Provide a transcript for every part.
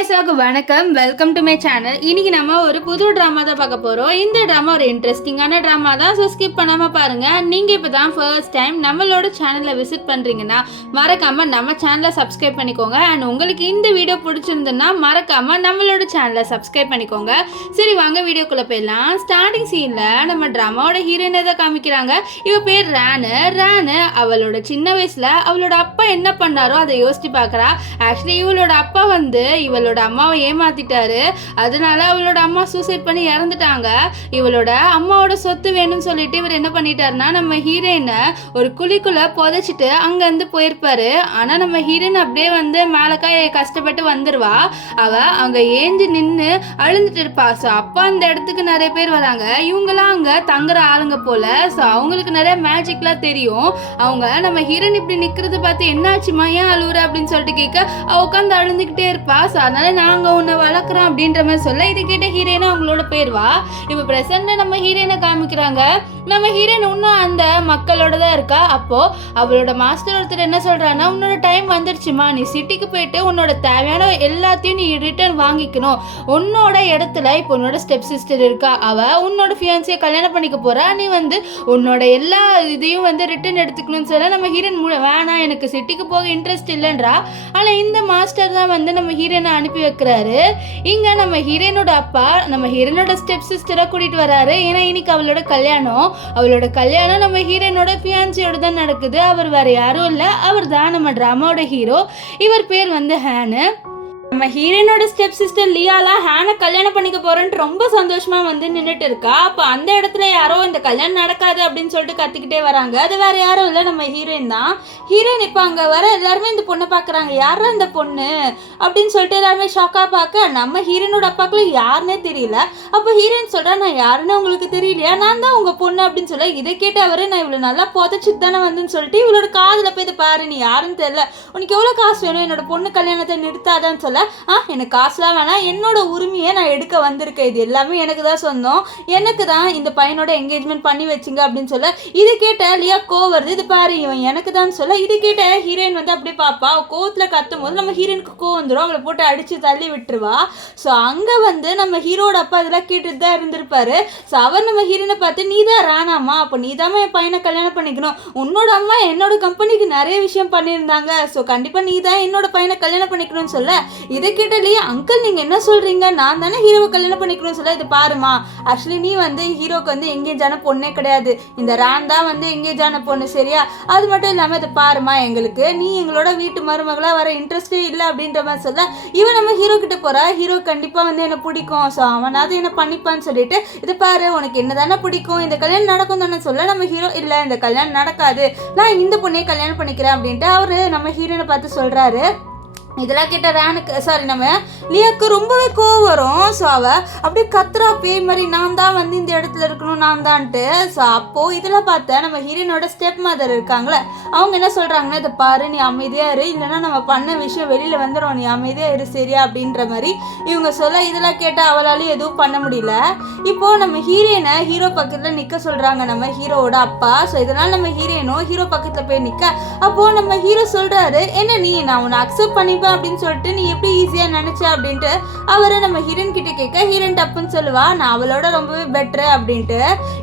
கைஸாக்கு வணக்கம், welcome to my channel. இன்னைக்கு நம்ம ஒரு புது ட்ராமா தான் பார்க்க போகிறோம். இந்த ட்ராமா ஒரு இன்ட்ரெஸ்டிங்கான ட்ராமா தான். ஸோ ஸ்கிப் பண்ணாமல் பாருங்கள். நீங்கள் இப்போ தான் ஃபர்ஸ்ட் டைம் நம்மளோட சேனலை விசிட் பண்ணுறீங்கன்னா மறக்காமல் நம்ம சேனலை சப்ஸ்கிரைப் பண்ணிக்கோங்க. அண்ட் உங்களுக்கு இந்த வீடியோ பிடிச்சிருந்துன்னா மறக்காமல் நம்மளோட சேனலை சப்ஸ்கிரைப் பண்ணிக்கோங்க. சரி வாங்க வீடியோக்குள்ளே போயிடலாம். ஸ்டார்டிங் சீனில் நம்ம ட்ராமாவோட ஹீரோயினை தான் காமிக்கிறாங்க. இவ பேர் ரானு. அவளோட சின்ன வயசில் அவளோட அப்பா என்ன பண்ணாரோ அதை யோசிச்சு பார்க்குறா. ஆக்சுவலி இவளோட அப்பா வந்து இவளோட அம்மாவை ஏமாத்திட்டாரு. அதனால அவளோட அம்மா சூசைட் பண்ணி இறந்துட்டாங்க. இவளோட அம்மாவோட சொத்து வேணும்னு சொல்லிட்டு இவர் என்ன பண்ணிட்டாருன்னா நம்ம ஹீரோயினை ஒரு குழிக்குள்ள புதைச்சிட்டு அங்கேருந்து போயிருப்பாரு. ஆனால் நம்ம ஹீரோயின் அப்படியே வந்து மேலக்கா கஷ்டப்பட்டு வந்துடுவா. அவ அங்கே ஏஞ்சி நின்று அழுந்துட்டு இருப்பா. ஸோ அப்பா அந்த இடத்துக்கு நிறைய பேர் வராங்க. இவங்கெல்லாம் அங்கே தங்குற ஆளுங்க போல. ஸோ அவங்களுக்கு நிறைய மேஜிக்லாம் தெரியும். அவங்க நம்ம ஹீரோயின் இப்படி நிற்கிறது பார்த்து என்னாச்சுமா, ஏன் அழுவுற அப்படின்னு சொல்லிட்டு கேட்க அவ உட்காந்து அழுந்துக்கிட்டே இருப்பா. ஸோ அதனால நாங்கள் உன்னை வளர்க்குறோம் அப்படின்ற மாதிரி சொல்ல இது கேட்ட ஹீரோயினா அவங்களோட பேர்வா. இப்போ ப்ரெசென்ட்ல நம்ம ஹீரோயினை காமிக்கிறாங்க. நம்ம ஹீரோயின் இன்னும் அந்த மக்களோட தான் இருக்கா. அப்போ அவளோட மாஸ்டர் ஒருத்தர் என்ன சொல்றான்னா, உன்னோட டைம் வந்துருச்சுமா, நீ சிட்டிக்கு போயிட்டு உன்னோட தேவையான எல்லாத்தையும் நீ ரிட்டர்ன் வாங்கிக்கணும். உன்னோட இடத்துல இப்போ உன்னோட ஸ்டெப் சிஸ்டர் இருக்கா, அவ உன்னோட ஃபியான்சியை கல்யாணம் பண்ணிக்க போறா. நீ வந்து உன்னோட எல்லா இதையும் வந்து ரிட்டர்ன் எடுத்துக்கணும்னு சொல்ல நம்ம ஹீரோயின் வேணாம், எனக்கு சிட்டிக்கு போக இன்ட்ரெஸ்ட் இல்லைன்றா. ஆனால் இந்த மாஸ்டர் தான் வந்து நம்ம ஹீரோயினை அனுப்பி வைக்கிறாரு. இங்க நம்ம ஹீரோயினோட அப்பா நம்ம ஹீரோயினோட ஸ்டெப் சிஸ்டரை கூட்டிட்டு வராரு. ஏன்னா இன்னைக்கு அவளோட கல்யாணம் நம்ம ஹீரோயினோட ஃபியான்சியோட தான் நடக்குது. அவர் வேற யாரும் இல்லை, அவர் தான் நம்ம ட்ராமாவோட ஹீரோ. இவர் பேர் வந்து ஹேனு. நம்ம ஹீரோயினோட ஸ்டெப் சிஸ்டர் லியாலாம் ஹேனை கல்யாணம் பண்ணிக்க போறேன்ட்டு ரொம்ப சந்தோஷமா வந்து நின்றுட்டு இருக்கா. அப்போ அந்த இடத்துல யாரோ இந்த கல்யாணம் நடக்காது அப்படின்னு சொல்லிட்டு கத்திக்கிட்டே வராங்க. அது வேற யாரும் இல்லை, நம்ம ஹீரோயின் தான். ஹீரோயின் இப்போ அங்கே வர எல்லாருமே இந்த பொண்ணை பார்க்குறாங்க. யாரா இந்த பொண்ணு அப்படின்னு சொல்லிட்டு எல்லாருமே ஷாக்காக பார்க்க நம்ம ஹீரோயினோட அப்பாக்களும் யாருன்னே தெரியல. அப்போ ஹீரோயின் சொல்கிறா, நான் யாருன்னு உங்களுக்கு தெரியலையா, நான் தான் உங்கள் பொண்ணு அப்படின்னு சொல்ல இதை கேட்டு அவரு நான் இவ்வளோ நல்லா புதைச்சிட்டு தானே வந்துன்னு சொல்லிட்டு இவளோட காதில் போய் இதை பாரு, நீ யாருன்னு தெரியல, உனக்கு எவ்வளோ காசு வேணும், என்னோட பொண்ணு கல்யாணத்தை நிறுத்தாதான்னு சொல்ல எனக்கு காசுலாம் வேணாம், என்னோட உரிமையை நான் எடுக்க வந்திருக்கேன், இது எல்லாமே எனக்கு தான் சொந்தம், எனக்கு தான் இந்த பையனோட என்கேஜ்மெண்ட் பண்ணி வச்சுங்க அப்படின்னு சொல்ல இது கேட்ட லியா வருது. இது பாரு இவன் எனக்கு தான் சொல்ல இது கேட்ட ஹீரோயின் வந்து அப்படியே பாப்பா. கோவத்தில் கத்தும் போது நம்ம ஹீரோயினுக்கு கோவம் வந்துடும். அவளை போட்டு அடிச்சு தள்ளி விட்டுருவா. ஸோ அங்கே வந்து நம்ம ஹீரோட அப்பா இதெல்லாம் கேட்டுட்டு தான் இருந்திருப்பாரு. ஸோ அவர் நம்ம ஹீரோயினை பார்த்து நீ தான் ராணாமா, அப்போ நீ தான் என் பையனை கல்யாணம் பண்ணிக்கணும், உன்னோட அம்மா என்னோட கம்பெனிக்கு நிறைய விஷயம் பண்ணியிருந்தாங்க, ஸோ கண்டிப்பாக நீ தான் என்னோட பையனை கல்யாணம் பண்ணிக்கணும்னு சொல்ல இதை கேட்டாலே அங்கிள் நீங்கள் என்ன சொல்கிறீங்க, நான் தானே ஹீரோவை கல்யாணம் பண்ணிக்கணும்னு சொல்ல இது பாருமா, ஆக்சுவலி நீ வந்து ஹீரோக்கு வந்து எங்கேஜ் ஆன பொண்ணே கிடையாது, இந்த ரான் தான் வந்து எங்கேஜ் ஆன பொண்ணு, சரியா? அது மட்டும் இல்லாமல் இதை பாருமா, எங்களுக்கு நீ எங்களோட வீட்டு மருமகளாக வர இன்ட்ரெஸ்டே இல்லை அப்படின்ற மாதிரி சொல்ல இவன் நம்ம ஹீரோ கிட்ட போகிறா. ஹீரோ கண்டிப்பாக வந்து என்னை பிடிக்கும், ஸோ அவனாவது என்ன பண்ணிப்பான்னு சொல்லிட்டு இது பாரு உனக்கு என்ன தானே பிடிக்கும், இந்த கல்யாணம் நடக்கும் தானே சொல்ல நம்ம ஹீரோ இல்லை இந்த கல்யாணம் நடக்காது, நான் இந்த பொண்ணையை கல்யாணம் பண்ணிக்கிறேன் அப்படின்ட்டு அவரு நம்ம ஹீரோனை பார்த்து சொல்கிறாரு. இதெல்லாம் கேட்ட நம்ம லியாக்கு ரொம்பவே கோவம் வரும். ஸோ அவள் அப்படியே கத்துறா பேய் மாதிரி, நான் தான் வந்து இந்த இடத்துல இருக்கணும் நான் தான்ட்டு. ஸோ அப்போது இதெல்லாம் பார்த்தா நம்ம ஹீரோயினோட ஸ்டெப் மதர் இருக்காங்களே அவங்க என்ன சொல்கிறாங்கன்னா, இதை பாரு நீ அமைதியாக இரு, இல்லைன்னா நம்ம பண்ண விஷயம் வெளியில் வந்துடும், நீ அமைதியாக இரு சரியா அப்படின்ற மாதிரி இவங்க சொல்ல இதெல்லாம் கேட்டால் அவளாலையும் எதுவும் பண்ண முடியல. இப்போது நம்ம ஹீரோயினை ஹீரோ பக்கத்தில் நிற்க சொல்கிறாங்க நம்ம ஹீரோவோட அப்பா. ஸோ இதனால் நம்ம ஹீரோயினும் ஹீரோ பக்கத்தில் போய் நிற்க அப்போது நம்ம ஹீரோ சொல்கிறாரு, என்ன நீ நான் உன்னை அக்செப்ட் பண்ணிப்பேன் அப்படின்னு சொல்லிட்டு நீ எப்படி ஈஸியா நினைச்ச அப்படின்ட்டு அவரை நம்ம ஹீரோயின் கிட்ட கேட்க ஹீரோயின் டப்புன்னு சொல்லுவா, நான் அவளோட ரொம்பவே பெட்டர் அப்படின்ட்டு.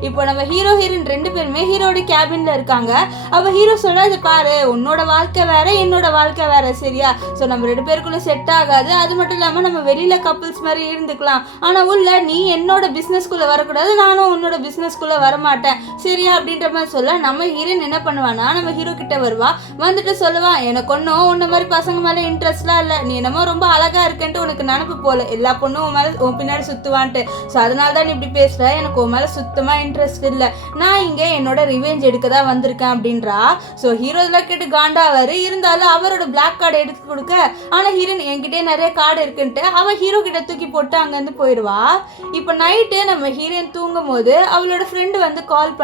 இப்போ நம்ம ஹீரோயின் ரெண்டு பேருமே ஹீரோட கேபின்ல இருக்காங்க. அவ ஹீரோ சொல்றா, இது பாரு உன்னோட வாழ்க்கை வேற என்னோட வாழ்க்கை வேற, சரியா? ஸோ நம்ம ரெண்டு பேருக்குள்ள செட் ஆகாது, அது மட்டும் இல்லாம நம்ம வெளியில கப்புள்ஸ் மாதிரி இருந்துக்கலாம், ஆனா உள்ள நீ என்னோட பிசினஸ்குள்ள வரக்கூடாது, நானும் உன்னோட பிசினஸ்குள்ள வரமாட்டேன், சரியா அப்படின்ற மாதிரி சொல்ல நம்ம ஹீரோயின் என்ன பண்ணுவானா நம்ம ஹீரோ கிட்ட வருவா. வந்துட்டு சொல்லுவா, எனக்கு ஒன்றும் உன்ன மாதிரி பசங்க மேலே இன்ட்ரெஸ்ட்லாம் இல்லை, நீ என்னமோ ரொம்ப அழகா இருக்குன்ட்டு உனக்கு நினப்பு போல, எல்லா பொண்ணும் உன் மேலே உன் பின்னாடி சுற்றுவான்ட்டு, ஸோ அதனால தான் நீ இப்படி பேசுகிற, எனக்கு உன் மேலே சுத்தமாக இன்ட்ரெஸ்ட் இல்லை, நான் இங்கே என்னோட ரிவெஞ்ச் எடுக்க தான் வந்திருக்கேன் அப்படின்றா. ஸோ ஹீரோ இதெல்லாம் கேட்டு காண்டாவார். இருந்தாலும் அவரோட பிளாக் கார்டு எடுத்து கொடுக்க ஆனால் ஹீரோயின் என்கிட்டே நிறைய கார்டு இருக்குன்ட்டு அவள் ஹீரோ கிட்ட தூக்கி போட்டு அங்கேருந்து போயிடுவா. இப்போ நைட்டு நம்ம ஹீரோயின் தூங்கும் போது அவளோட ஃப்ரெண்டு வந்து கால்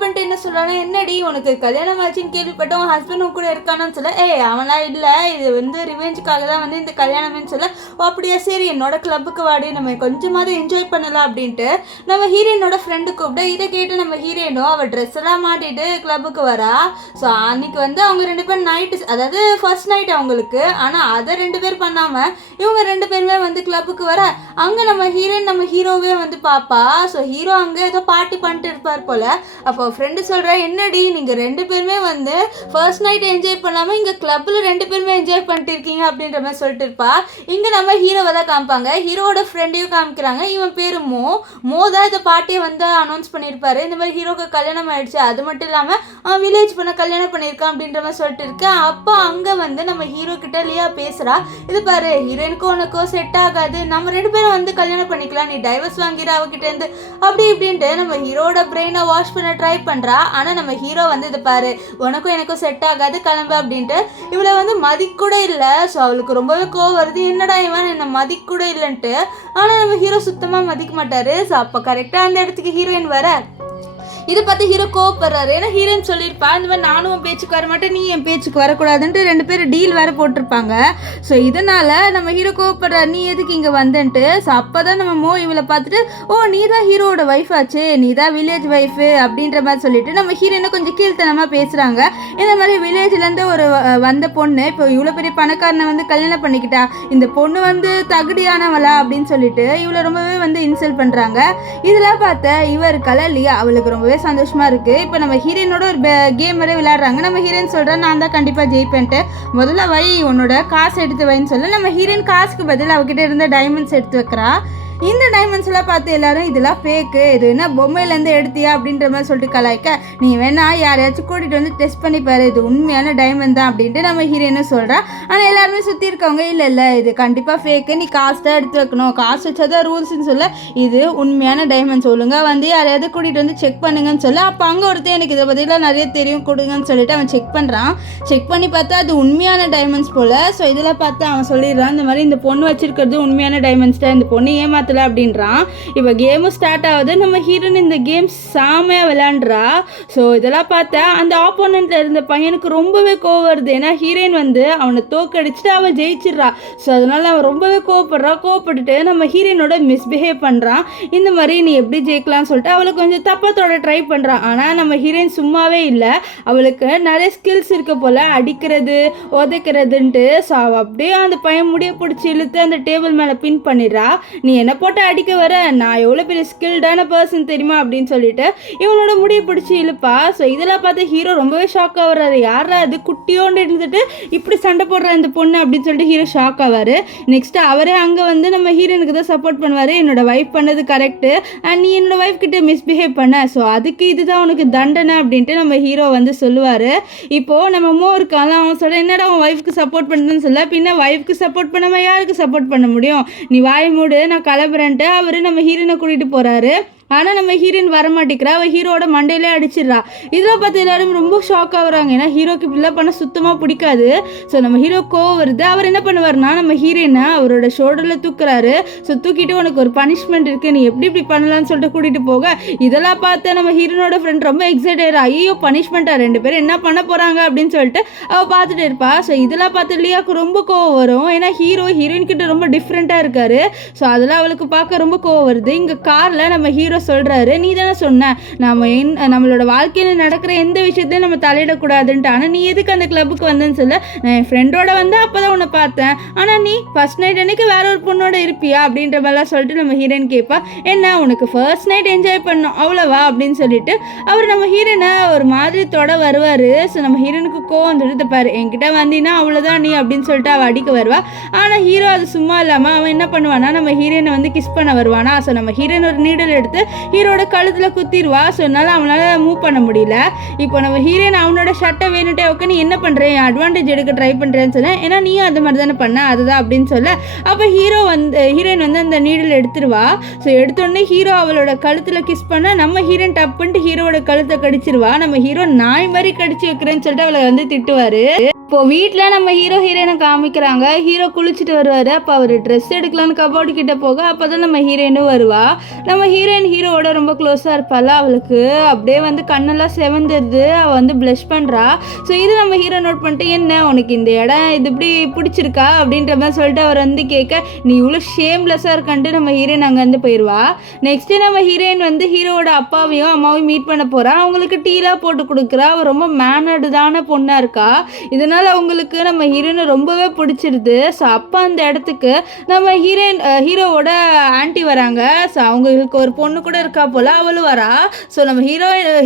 பண்ணிட்டு என்ன சொல்கிறான்னா, என்னடி உனக்கு கல்யாணம் ஆச்சுன்னு கேள்விப்பட்ட உன் ஹஸ்பண்ட் கூட இருக்கானு சொல்ல அவனா இல்லை இது வந்து ரிவெஞ்சுக்காக தான் வந்து இந்த கல்யாணம்னு சொல்ல, அப்படியா சரி என்னோட கிளப்புக்கு வாடி நம்ம கொஞ்சமாவது என்ஜாய் பண்ணலாம் அப்படின்ட்டு நம்ம ஹீரோயினோட ஃப்ரெண்டு கூப்பிட்டு இதை கேட்டு நம்ம ஹீரோயினும் அவள் ட்ரெஸ் எல்லாம் மாட்டிட்டு கிளப்புக்கு வரா. ஸோ அன்னைக்கு வந்து அவங்க 2 பேரும் நைட்டு, அதாவது ஃபர்ஸ்ட் நைட் அவங்களுக்கு, ஆனால் அதை 2 பேர் பண்ணாமல் இவங்க 2 பேருமே வந்து கிளப்புக்கு வர அங்கே நம்ம ஹீரோயின் நம்ம ஹீரோவே வந்து பார்ப்பா. ஸோ ஹீரோ அங்கே ஏதோ பார்ட்டி பண்ணிட்டு இருப்பார் போல். அப்போ ஃப்ரெண்டு சொல்கிற, என்னடி நீங்கள் 2 பேருமே வந்து ஃபர்ஸ்ட் நைட் என்ஜாய் பண்ணாமல் இங்கே கிளப்பில் 2 பேருமே என்ஜாய் பண்ணிட்டு இருக்கீங்க அப்படின்ற மாதிரி சொல்லிட்டு இருப்பா. இங்கே நம்ம ஹீரோவை தான் காமிப்பாங்க, ஹீரோவோட ஃப்ரெண்டையும் காமிக்கிறாங்க. இவன் பேர் மோ தான் இந்த பார்ட்டியை வந்து அனௌன்ஸ் பண்ணியிருப்பாரு. இந்த மாதிரி ஹீரோக்கு கல்யாணம் ஆயிடுச்சு, அது மட்டும் இல்லாமல் வில்லேஜ் பண்ண கல்யாணம் பண்ணியிருக்கான் அப்படின்ற மாதிரி சொல்லிட்டு இருக்கு. அப்போ அங்கே வந்து நம்ம ஹீரோ கிட்ட லியா பேசுகிறா, இது பாரு ஹீரோயினுக்கும் உனக்கும் செட் ஆகாது, நம்ம 2 பேரும் வந்து கல்யாணம் பண்ணிக்கலாம், நீ டைவர்ஸ் வாங்கிற அவகிட்டேருந்து அப்படி இப்படின்ட்டு நம்ம ஹீரோட பிரெயினை வாஷ் பண்ண ட்ரை பண்ணுறா. ஆனால் நம்ம ஹீரோ வந்து இது பாரு உனக்கும் எனக்கும் செட் ஆகாது கிளம்பு அப்படின்ட்டு இவளை வந்து மதிக்கூட இல்லை. ஸோ அவளுக்கு ரொம்பவே கோவம் வருது, என்னடா இவன் என்னை மதிக்கூட இல்லைன்ட்டு. ஆனால் நம்ம ஹீரோ சுத்தமாக மதிக்க மாட்டார். ஸோ அப்போ கரெக்டாக அந்த இடத்துக்கு ஹீரோயின் வர இதை பார்த்து ஹீரோ கோவப்படுறாரு. ஏன்னா ஹீரோயின் சொல்லியிருப்பா, இந்த மாதிரி நானும் உன் பேச்சுக்கு வர மாட்டேன், நீ என் பேச்சுக்கு வரக்கூடாதுன்ட்டு 2 பேரும் டீல் வேறு போட்டிருப்பாங்க. ஸோ இதனால் நம்ம ஹீரோ கோவப்படுறாரு, நீ எதுக்கு இங்கே வந்துன்ட்டு. ஸோ அப்போ தான் நம்ம இவளை பார்த்துட்டு, ஓ நீ தான் ஹீரோவோட ஒய்ஃப் ஆச்சு, நீ தான் வில்லேஜ் ஒய்ஃபு அப்படின்ற மாதிரி சொல்லிட்டு நம்ம ஹீரோயினை கொஞ்சம் கீழ்த்தனமாக பேசுகிறாங்க. இந்த மாதிரி வில்லேஜ்லேருந்து ஒரு வந்த பொண்ணு இப்போ இவ்வளோ பெரிய பணக்காரனை வந்து கல்யாணம் பண்ணிக்கிட்டா, இந்த பொண்ணு வந்து தகுதியானவளா அப்படின்னு சொல்லிட்டு இவளை ரொம்பவே வந்து இன்சல்ட் பண்ணுறாங்க. இதெல்லாம் பார்த்த இவர் கலலியா அவளுக்கு ரொம்பவே சந்தோஷமா இருக்கு. இப்போ நம்ம ஹீரோயினோட ஒரு கேம் வரை விளையாடுறாங்க. நம்ம ஹீரோயின் சொல்றா, நான் தான் கண்டிப்பா ஜெயிப்பேன்ட்டு, முதல்ல வை உன்னோட காசு எடுத்து வைன்னு சொல்ல நம்ம ஹீரோயின் காசுக்கு பதில் அவகிட்ட இருந்த டைமண்ட்ஸ் எடுத்து வைக்கிறா. இந்த டைமண்ட்ஸ் எல்லாம் பார்த்து எல்லாரும் இதெல்லாம் ஃபேக்கு, இது என்ன பொம்மையிலேருந்து எடுத்தியா அப்படின்ற மாதிரி சொல்லிட்டு கலாய்க்க, நீ வேணா யாரையாச்சும் கூட்டிகிட்டு வந்து டெஸ்ட் பண்ணி பாரு, இது உண்மையான டைமண்ட் தான் அப்படின்ட்டு நம்ம ஹீரோயினும் சொல்கிறா. ஆனால் எல்லாருமே சுற்றி இருக்கவங்க இல்லை இது கண்டிப்பாக ஃபேக்கு, நீ காசு தான் எடுத்து வைக்கணும், காசு வச்சாதான் ரூல்ஸ்ன்னு சொல்ல, இது உண்மையான டைமண்ட்ஸ், ஒழுங்காக வந்து யாரையாவது கூட்டிகிட்டு வந்து செக் பண்ணுங்கன்னு சொல்ல. அப்போ அங்கே ஒருத்தர் எனக்கு இதை பற்றிலாம் நிறைய தெரியும் கொடுங்கன்னு சொல்லிட்டு அவன் செக் பண்ணுறான். செக் பண்ணி பார்த்தா அது உண்மையான டைமண்ட்ஸ் போல். ஸோ இதெல்லாம் பார்த்து அவன் சொல்லிடுறான், இந்த மாதிரி இந்த பொண்ணு வச்சிருக்கிறது உண்மையான டைமண்ட்ஸ் தான், இந்த பொண்ணு ஏமாத்த அப்படின்றான். இப்போ கேமும் ஸ்டார்ட் ஆகுது. நம்ம ஹீரோயின் இந்த கேம் செமையா விளையாண்டுறா. ஸோ இதெல்லாம் பார்த்தா அந்த ஆப்போனண்ட்ல இருந்த பையனுக்கு ரொம்பவே கோவம் வருது. ஏன்னா ஹீரோயின் வந்து அவனை தோக்கடிச்சுட்டு அவன் ஜெயிச்சிடுறா. ஸோ அதனால அவன் ரொம்பவே கோவப்பட்டுட்டு நம்ம ஹீரோயினோட மிஸ்பிஹேவ் பண்றான். இந்த மாதிரி நீ எப்படி ஜெயிக்கலாம்னு சொல்லிட்டு அவளை கொஞ்சம் தப்பத்தோட ட்ரை பண்றான். ஆனால் நம்ம ஹீரோயின் சும்மாவே இல்லை, அவளுக்கு நிறைய ஸ்கில்ஸ் இருக்க போல, அடிக்கிறது உதைக்கிறதுன்ட்டு. ஸோ அவள் அப்படியே அந்த பையன் முடிய பிடிச்சி இழுத்து அந்த டேபிள் மேலே பின் பண்ணிடுறா. நீ என்ன போட்டு அடிக்க வர, நான் எவ்வளோ பெரிய ஸ்கில்டான பர்சன் தெரியுமா அப்படின்னு சொல்லிட்டு இவனோட முடியை பிடிச்சி இழுப்பா. ஸோ இதெல்லாம் பார்த்து ஹீரோ ரொம்பவே ஷாக் ஆகுறாரு, யாரா அது குட்டியோண்டு இருந்துட்டு இப்படி சண்டை போடுற இந்த பொண்ணு அப்படின்னு சொல்லிட்டு ஹீரோ ஷாக் ஆவார். நெக்ஸ்ட் அவரே அங்கே வந்து நம்ம ஹீரோனுக்கு தான் சப்போர்ட் பண்ணுவார், என்னோட ஒய்ஃப் பண்ணது கரெக்டு, நீ என்னோட ஒய்ஃப் கிட்ட மிஸ்பிஹேவ் பண்ண, ஸோ அதுக்கு இதுதான் உனக்கு தண்டனை அப்படின்ட்டு நம்ம ஹீரோ வந்து சொல்லுவார். இப்போது நம்ம இருக்காங்க, அவன் சொல்ல என்னடா அவன் ஒய்ஃப்க்கு சப்போர்ட் பண்ணுறதுன்னு சொல்ல, பின்ன ஒய்ஃப்க்கு சப்போர்ட் பண்ணாமல் யாருக்கு சப்போர்ட் பண்ண முடியும், நீ வாய் மூடு நான் கிளம்புறேன்ட்டு அவர் நம்ம ஹீரோனை கூட்டிகிட்டு போகிறாரு. ஆனால் நம்ம ஹீரோயின் வரமாட்டேங்கிறா, அவள் ஹீரோட மண்டையிலே அடிச்சிடுறா. இதில் பார்த்து எல்லாரும் ரொம்ப ஷாக் ஆகுறாங்க, ஏன்னா ஹீரோக்கு இப்படிலாம் பண்ண சுத்தமாக பிடிக்காது. ஸோ நம்ம ஹீரோ கோவம் வருது. அவர் என்ன பண்ணுவார்னா நம்ம ஹீரோயினை அவரோட ஷோல்டரில் தூக்குறாரு. ஸோ தூக்கிட்டு உனக்கு ஒரு பனிஷ்மெண்ட் இருக்குது, நீ எப்படி இப்படி பண்ணலான்னு சொல்லிட்டு கூட்டிகிட்டு போக, இதெல்லாம் பார்த்து நம்ம ஹீரோனோட ஃப்ரெண்ட் ரொம்ப எக்ஸைட் ஆயிடுறா. ஐயோ பனிஷ்மெண்ட்டாக 2 பேரும் என்ன பண்ண போகிறாங்க அப்படின்னு சொல்லிட்டு அவள் பார்த்துட்டு இருப்பா. ஸோ இதெல்லாம் பார்த்து லியாவுக்கு ரொம்ப கோவம் வரும், ஏன்னா ஹீரோயின் கிட்ட ரொம்ப டிஃப்ரெண்ட்டாக இருக்காரு. ஸோ அதெல்லாம் அவளுக்கு பார்க்க ரொம்ப கோவம் வருது. இங்கே காரில் நம்ம ஹீரோ சொல்றாரு, நீ தானே சொன்ன நம்மளோட வாழ்க்கையில நடக்கிற எந்த விஷயத்தையும் நம்ம தலையிடக்கூடாதுன்ட்டு, ஆனால் நீ எதுக்கு அந்த கிளப்புக்கு வந்தேன்னு சொல்ல, நான் என் ஃப்ரெண்டோட வந்து அப்போதான் உன்னை பார்த்தேன், ஆனால் நீ ஃபர்ஸ்ட் நைட் அன்னைக்கு வேற ஒரு பொண்ணோட இருப்பியா அப்படின்ற மாதிரிலாம் சொல்லிட்டு நம்ம ஹீரோயின் கேட்பா. என்ன உனக்கு ஃபர்ஸ்ட் நைட் என்ஜாய் பண்ணோம் அவ்வளவா அப்படின்னு சொல்லிட்டு அவர் நம்ம ஹீரோனை ஒரு மாதிரி தொட வருவார். ஸோ நம்ம ஹீரோனுக்கு கோவம் வந்துட்டு, பாரு என்கிட்ட வந்தீங்கன்னா அவ்வளோதான் நீ அப்படின்னு சொல்லிட்டு அவள் அடிக்க வருவா. ஆனால் ஹீரோ அது சும்மா இல்லாமல் அவன் என்ன பண்ணுவானா நம்ம ஹீரோனை வந்து கிஸ் பண்ண வருவானா. ஸோ நம்ம ஹீரோயின் ஒரு நீடல் எடுத்து ஹீரோட கழுத்தில் குத்திடுவா. ஸோ அதனால அவனால் மூவ் பண்ண முடியல. இப்போ நம்ம ஹீரோயின் அவனோட ஷர்ட்டை வேணுட்டே ஓகே நீ என்ன பண்ணுறேன் அட்வான்டேஜ் எடுக்க ட்ரை பண்ணுறேன்னு சொன்னேன், ஏன்னா நீயும் அது மாதிரி தானே பண்ண அதுதான் அப்படின்னு சொல்ல, அப்போ ஹீரோயின் வந்து அந்த நீடில் எடுத்துருவா. ஸோ எடுத்தோடனே ஹீரோ அவளோட கழுத்தில் கிஸ் பண்ண நம்ம ஹீரோயின் டப்புன்ட்டு ஹீரோட கழுத்தை கடிச்சிருவா. நம்ம ஹீரோ நாய் மாதிரி கடிச்சு வைக்கிறேன்னு சொல்லிட்டு அவளை வந்து திட்டுவார். இப்போ வீட்டில் நம்ம ஹீரோயினை காமிக்கிறாங்க. ஹீரோ குளிச்சுட்டு வருவார். அப்போ அவர் ட்ரெஸ் எடுக்கலான்னு கபோர்டு கிட்டே போக அப்போ தான் நம்ம ஹீரோயினும் வருவா. நம்ம ஹீரோவோட ரொம்ப க்ளோஸாக இருப்பாள். அவளுக்கு அப்படியே கண்ணெல்லாம் செவந்துடுது. அவள் ப்ளஷ் பண்ணுறா. ஸோ இது நம்ம ஹீரோ நோட் பண்ணிட்டு, என்ன உனக்கு இந்த இடம் இது இப்படி பிடிச்சிருக்கா அப்படின்ற மாதிரி சொல்லிட்டு அவர் கேட்க, நீ இவ்வளோ ஷேம்லெஸ்ஸாக இருக்கான்ட்டு நம்ம ஹீரோயின் அங்கேருந்து போயிடுவா. நெக்ஸ்ட்டு நம்ம ஹீரோயின் ஹீரோவோட அப்பாவையும் அம்மாவையும் மீட் பண்ண போகிறா. அவங்களுக்கு டீலாம் போட்டு கொடுக்குறா. அவள் ரொம்ப மேனர்டான பொண்ணாக இருக்கா. இதனால் அவங்களுக்கு நம்ம ஹீரோயினை ரொம்பவே பிடிச்சிருது. ஸோ அப்போ அந்த இடத்துக்கு நம்ம ஹீரோவோட ஆன்ட்டி வராங்க. ஸோ அவங்களுக்கு ஒரு பொண்ணு கூட இருக்கா போல், அவளும் வரா. ஸோ நம்ம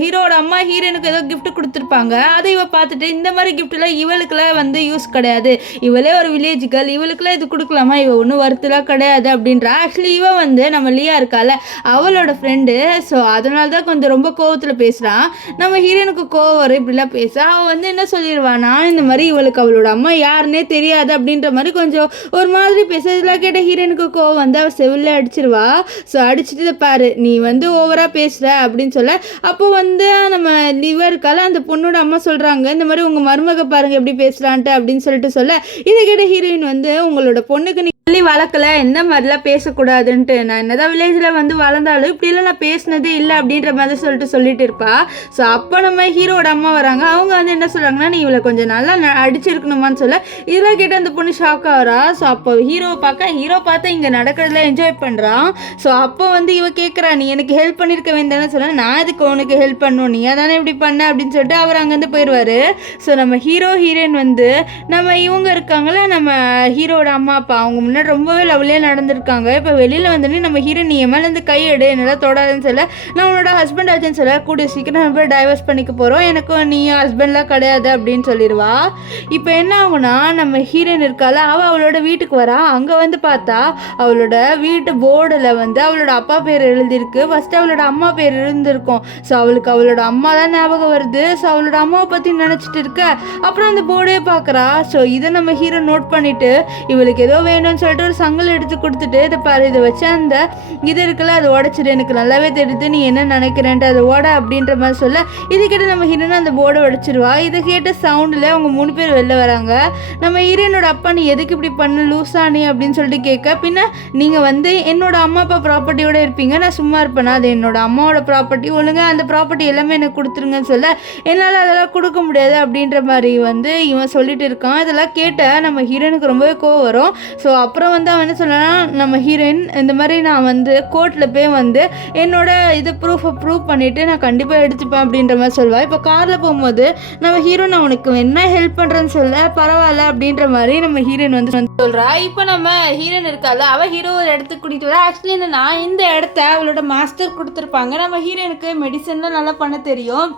ஹீரோவோட அம்மா ஹீரோயினுக்கு ஏதோ கிஃப்ட் கொடுத்துருப்பாங்க. அதை இவ பார்த்துட்டு, இந்த மாதிரி கிஃப்ட்லாம் இவளுக்குலாம் யூஸ் கிடையாது, இவளே ஒரு வில்லேஜ் கேர்ள், இவளுக்குலாம் இது கொடுக்கலாமா, இவ ஒன்றும் வருத்தலாம் கிடையாது அப்படின்றா. ஆக்சுவலி இவ நம்ம லியா இருக்கால அவளோட ஃப்ரெண்டு. ஸோ அதனால தான் கொஞ்சம் ரொம்ப கோவத்தில் பேசுகிறான். நம்ம ஹீரோனுக்கு கோவம் வரும் இப்படிலாம் பேச. அவள் என்ன சொல்லிடுவானா, இந்த மாதிரி இவளுக்கு அவளோட அம்மா யாருன்னே தெரியாது அப்படின்ற மாதிரி கொஞ்சம் ஒரு மாதிரி பேச. இதெல்லாம் கேட்ட ஹீரோனுக்கு கோவம் அவள் செவிலில் அடிச்சிருவா. ஸோ அடிச்சுட்டு, பாரு நீ ஓவராக பேசுகிற அப்படின்னு சொல்ல. அப்போ நம்ம லிவர் இருக்கால அந்த பொண்ணோட அம்மா சொல்கிறாங்க, இந்த மாதிரி உங்கள் மருமக பாருங்க எப்படி பேசுகிறான்ட்டு அப்படின்னு சொல்ல. இதை கேட்ட ஹீரோயின் உங்களோட பொண்ணுக்கு சொல்லி வளர்க்கல, இந்த மாதிரிலாம் பேசக்கூடாதுன்ட்டு, நான் என்னதான் வில்லேஜில் வளர்ந்தாலும் இப்படிலாம் நான் பேசினதே இல்லை அப்படின்ற மாதிரி சொல்லிட்டு இருப்பா. ஸோ அப்போ நம்ம ஹீரோட அம்மா வராங்க. அவங்க என்ன சொல்கிறாங்கன்னா, நீ இவளை கொஞ்சம் நல்லா அடிச்சிருக்கணுமான்னு சொல்ல. இதெல்லாம் கேட்டு அந்த பொண்ணு ஷாக் ஆகிறா. ஸோ அப்போ ஹீரோ பார்த்தா இங்கே நடக்கிறதுல என்ஜாய் பண்ணுறான். ஸோ அப்போ இவ கேட்குறா, நீ எனக்கு ஹெல்ப் பண்ணியிருக்க வேண்டாம்னு சொல்ல. நான் இதுக்கு உனக்கு ஹெல்ப் பண்ணணும், நீ அதானே இப்படி பண்ண அப்படின்னு சொல்லிட்டு அவர் அங்கேருந்து போயிடுவார். ஸோ நம்ம ஹீரோயின் நம்ம இவங்க இருக்காங்களே நம்ம ஹீரோட அம்மா அப்பா, அவங்க முன்னாடி ரொம்பவே லவ்லியாக நடந்திருக்காங்க. இப்போ வெளியில் நம்ம ஹீரோ நீ மேலே கை எடு, என்னடா தொடாதுன்னு சொல்ல. நான் உன்னோட ஹஸ்பண்ட் ஆச்சுன்னு சொல்ல, கூடிய சீக்கிரம் நம்ம டைவர்ஸ் பண்ணிக்க போகிறோம், எனக்கும் நீ ஹஸ்பண்ட்லாம் கிடையாது அப்படின்னு சொல்லிடுவா. இப்போ என்ன ஆகுனா, நம்ம ஹீரோயின் இருக்கால அவளோட வீட்டுக்கு வரா. அங்கே பார்த்தா அவளோட வீட்டு போர்டில் அவளோட அப்பா பேர் எழுதியிருக்கு. ஃபஸ்ட்டு அவளோட அம்மா பேர் எழுந்திருக்கும். ஸோ அவளுக்கு அவளோட அம்மா தான் ஞாபகம் வருது. ஸோ அவளோட அம்மாவை பற்றி நினச்சிட்டு இருக்க. அப்புறம் அந்த போர்டே பார்க்குறா. ஸோ இதை நம்ம ஹீரோ நோட் பண்ணிவிட்டு, இவளுக்கு ஏதோ வேணும்னு சொல்லிட்டு ஒரு சங்கல் எடுத்து கொடுத்துட்டு, இதை பாரு, இதை வச்சு அந்த இது இருக்குல்ல அதை உடச்சிடு, எனக்கு நல்லாவே தெரியுது நீ என்ன நினைக்கிறேன்ட்டு, அதை ஓட அப்படின்ற மாதிரி சொல்ல. இது கேட்டு நம்ம ஹீரோயின் அந்த போர்டை உடச்சிருவா. இதை கேட்ட சவுண்டில் அவங்க 3 பேர் வெளில வராங்க. நம்ம ஹீரோயினோட அப்பா, நீ எதுக்கு இப்படி பண்ண லூஸா நீ அப்படின்னு சொல்லிட்டு கேட்க. பின்ன நீங்கள் என்னோட அம்மா அப்பா ப்ராப்பர்ட்டியோட இருப்பீங்க, நான் சும்மா இருப்பேனா, அது என்னோட அம்மாவோட ப்ராப்பர்ட்டி, ஒழுங்காக அந்த ப்ராப்பர்ட்டி எல்லாமே எனக்கு கொடுத்துருங்கன்னு சொல்ல. என்னால் அதெல்லாம் கொடுக்க முடியாது அப்படின்ற மாதிரி இவன் சொல்லிட்டு இருக்கான். இதெல்லாம் கேட்ட நம்ம ஹீரோயினுக்கு ரொம்பவே கோவம் வரும். ஸோ அப்புறம் அவன் என்ன சொன்னா, நம்ம ஹீரோயின் இந்த மாதிரி நான் கோர்ட்டில் போய் என்னோட இது ப்ரூவ் பண்ணிவிட்டு நான் கண்டிப்பாக எடுத்துப்பேன் அப்படின்ற மாதிரி சொல்லுவாள். இப்போ காரில் போகும்போது நம்ம ஹீரோயின் அவனுக்கு என்ன ஹெல்ப் பண்ணுறேன்னு சொல்ல, பரவாயில்ல அப்படின்ற மாதிரி நம்ம ஹீரோயின் சொல்கிறா. இப்போ நம்ம ஹீரோயின் இருக்கால அவள் ஹீரோ ஒரு இடத்துக்கு கூட்டிகிட்டு வரா. ஆக்சுவலி என்னன்னா, இந்த இடத்த அவளோட மாஸ்டர் கொடுத்துருப்பாங்க. நம்ம ஹீரோயினுக்கு மெடிசன்லாம் நல்லா பண்ண தெரியும்.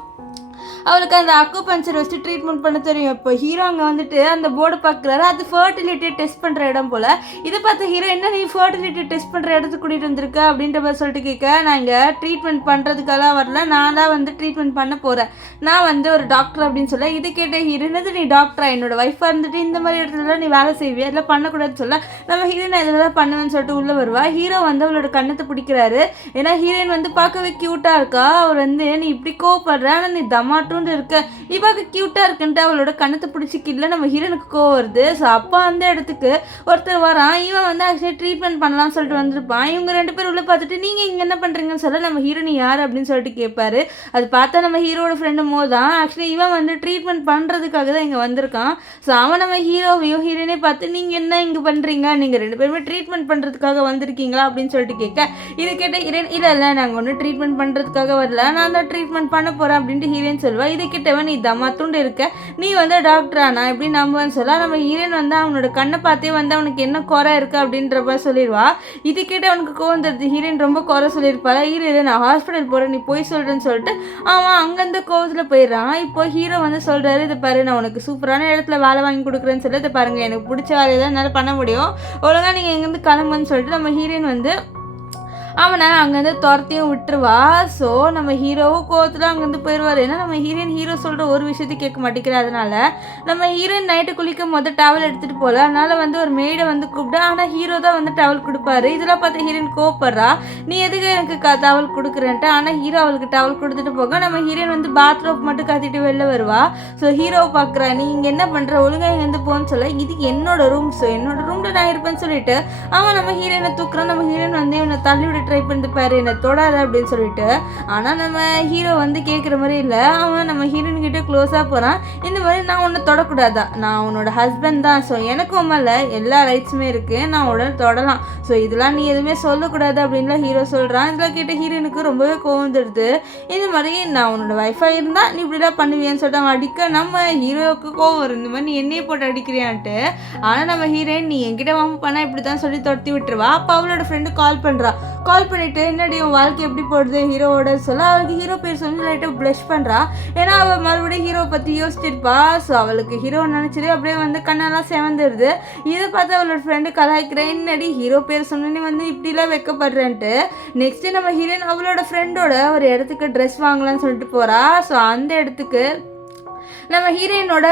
அவளுக்கு அந்த அக்குபஞ்சர் வச்சு ட்ரீட்மெண்ட் பண்ண தெரியும். இப்போ ஹீரோ அங்கே அந்த போர்டை பார்க்குறாரு. அது ஃபர்டிலிட்டி டெஸ்ட் பண்ணுற இடம் போல். இதை பார்த்து ஹீரோ, என்ன நீ ஃபர்டிலிட்டி டெஸ்ட் பண்ணுற இடத்துக்கு கூட்டிகிட்டு வந்திருக்க அப்படின்ற மாதிரி சொல்லிட்டு கேட்க, நான் இங்கே ட்ரீட்மெண்ட் பண்ணுறதுக்கெல்லாம் வரல, நான் தான் ட்ரீட்மெண்ட் பண்ண போகிறேன், நான் ஒரு டாக்டர் அப்படின்னு சொல்ல. இது கேட்ட ஹீரோ, என்னது நீ டாக்டரா, என்னோட ஒய்ஃபாக இருந்துட்டு இந்த மாதிரி இடத்துல நீ வேலை செய்வியா, இதெல்லாம் பண்ணக்கூடாதுன்னு சொல்ல. நம்ம ஹீரோயின் இதெல்லாம் பண்ணுவேன்னு சொல்லிட்டு உள்ளே வருவா. ஹீரோ அவளோட கண்ணத்தை பிடிக்கிறாரு. ஏன்னா ஹீரோயின் பார்க்கவே க்யூட்டாக இருக்கா. அவர் நீ இப்படி கோவப்படுற, ஆனால் நீ தமாட்டு இருக்க, நீ பார்க்க கியூட்டா இருக்குன்ட்டு அவளோட கண்ணத்தை பிடிச்சிக்கல. நம்ம ஹீரோனுக்கு கோவம் வருது. ஸோ அப்போ அந்த இடத்துக்கு ஒருத்தர் வரான். இவன் ஆக்சுவலி ட்ரீட்மெண்ட் பண்ணலாம்னு சொல்லிட்டு வந்திருப்பான். இவங்க 2 பேர் உள்ள பார்த்துட்டு, நீங்க இங்க என்ன பண்றீங்கன்னு சொல்ல. நம்ம ஹீரோயின் யார் அப்படின்னு சொல்லிட்டு கேட்பாரு. அது பார்த்தா நம்ம ஹீரோட ஃப்ரெண்டு மோதான். ஆக்சுவலி இவன் ட்ரீட்மெண்ட் பண்றதுக்காக தான் இங்க வந்திருக்கான். ஸோ அவன் நம்ம ஹீரோவையும் ஹீரோனே பார்த்து, நீங்க என்ன இங்க பண்றீங்க, நீங்க 2 பேருமே ட்ரீட்மெண்ட் பண்றதுக்காக வந்திருக்கீங்களா அப்படின்னு சொல்லிட்டு கேட்க. இது கேட்ட ஹீரோயின், இல்லை நாங்கள் ஒன்றும் ட்ரீட்மெண்ட் பண்றதுக்காக வரல, நான் தான் ட்ரீட்மெண்ட் பண்ண போறேன் அப்படின்ட்டு ஹீரோயின் சொல்லுவா. இது கிட்டவன், நீ தமாத்துண்டு இருக்க, நீ டாக்டரா, நான் எப்படி நம்புவேன்னு சொல்ல. நம்ம ஹீரோயின் அவனோட கண்ணை பார்த்தே அவனுக்கு என்ன குறை இருக்கு அப்படின்றப்ப சொல்லிடுவா. இது கேட்டு அவனுக்கு கோவம் தருது. ஹீரோயின் ரொம்ப குறை சொல்லியிருப்பாள். ஹீரோயின், நான் ஹாஸ்பிட்டல் போகிறேன், நீ போய் சொல்கிறேன்னு சொல்லிட்டு அவன் அங்கேருந்து கோவத்தில் போயிடுறான். இப்போ ஹீரோ சொல்கிறாரு, இதை பாரு, நான் உனக்கு சூப்பரான இடத்துல வேலை வாங்கி கொடுக்குறேன்னு சொல்லி, இதை பாருங்க, எனக்கு பிடிச்ச வேலையை தான் என்னால் பண்ண முடியும், ஒழுங்காக நீங்கள் எங்கேருந்து கிளம்புன்னு சொல்லிட்டு நம்ம ஹீரோயின் அவனை அங்கேருந்து துரத்தையும் விட்டுருவா. ஸோ நம்ம ஹீரோவும் கோவத்தில் அங்கேருந்து போயிடுவார். ஏன்னா நம்ம ஹீரோ சொல்கிற ஒரு விஷயத்தை கேட்க மாட்டேங்கிற. அதனால நம்ம ஹீரோயின் நைட்டு குளிக்கும் போது டவல் எடுத்துகிட்டு போகல. அதனால் ஒரு மெய்டை கூப்பிட்டு, ஆனால் ஹீரோ தான் டவல் கொடுப்பாரு. இதெல்லாம் பார்த்து ஹீரோயின் கோவப்படுறா, நீ எதுக்கு எனக்கு டவல் கொடுக்குறேன்ட்டு. ஆனால் ஹீரோ அவளுக்கு டவல் கொடுத்துட்டு போக நம்ம ஹீரோயின் பாத்ரூம் மட்டும் கத்திட்டு வெளில வருவா. ஸோ ஹீரோவை பார்க்குறா, நீ இங்கே என்ன பண்ணுற, ஒழுங்காக இங்கேருந்து போன்னு சொல்ல, இது என்னோட ரூம், ஸோ என்னோட ரூமில் நான் இருப்பேன்னு சொல்லிட்டு அவன் நம்ம ஹீரோயினை தூக்குறான். நம்ம ஹீரோயின் இவனை தள்ளிவிட ட்ரை பண்ணிட்டு பாரு, என்னை தொடாத அப்படின்னு சொல்லிட்டு. ஆனால் நம்ம ஹீரோ கேட்குற மாதிரி இல்லை. அவன் நம்ம ஹீரோயின் கிட்டே க்ளோஸாக போகிறான். இந்த மாதிரி நான் உன்னை தொடக்கூடாதா, நான் உன்னோட ஹஸ்பண்ட் தான், ஸோ எனக்கும் மேலே எல்லா ரைட்ஸுமே இருக்குது, நான் உடனே தொடலாம், ஸோ இதெல்லாம் நீ எதுவுமே சொல்லக்கூடாது அப்படின்லாம் ஹீரோ சொல்கிறான். இதெல்லாம் கேட்ட ஹீரோயினுக்கு ரொம்பவே கோவம் வந்துடுது. இந்த மாதிரி நான் உன்னோட வைஃபாக இருந்தால் நீ இப்படிலாம் பண்ணுவியான்னு சொல்லிட்டு அவன் அடிக்க நம்ம ஹீரோவுக்கு கோவம் வரும், இந்த மாதிரி நீ என்னையே போட்டு அடிக்கிறியான்ட்டு. ஆனால் நம்ம ஹீரோயின் நீ என்கிட்ட வாங்க பண்ணால் இப்படி தான் சொல்லி துரத்தி விட்டுருவா. அப்போ அவளோட ஃப்ரெண்டு கால் பண்ணுறா. கால் பண்ணிவிட்டு என்னடி உன் வாழ்க்கை எப்படி போடுது ஹீரோவோட சொல்ல, அவளுக்கு ஹீரோ பேர் சொல்லி லைட்டாக ப்ளஷ் பண்ணுறா. ஏன்னா அவள் மறுபடியும் ஹீரோவை பற்றி யோசிச்சிருப்பா. ஸோ அவளுக்கு ஹீரோ நினச்சிட்டு அப்படியே கண்ணெல்லாம் செவந்துடுது. இதை பார்த்து அவளோட ஃப்ரெண்டு கலாய்க்கிறேன், என்னடி ஹீரோ பேர் சொன்னே இப்படிலாம் வைக்கப்படுறேன்ட்டு. நெக்ஸ்ட்டு நம்ம ஹீரோயின் அவளோட ஃப்ரெண்டோட ஒரு இடத்துக்கு ட்ரெஸ் வாங்கலாம்னு சொல்லிட்டு போகிறா. ஸோ அந்த இடத்துக்கு நம்ம ஹீரோயினோட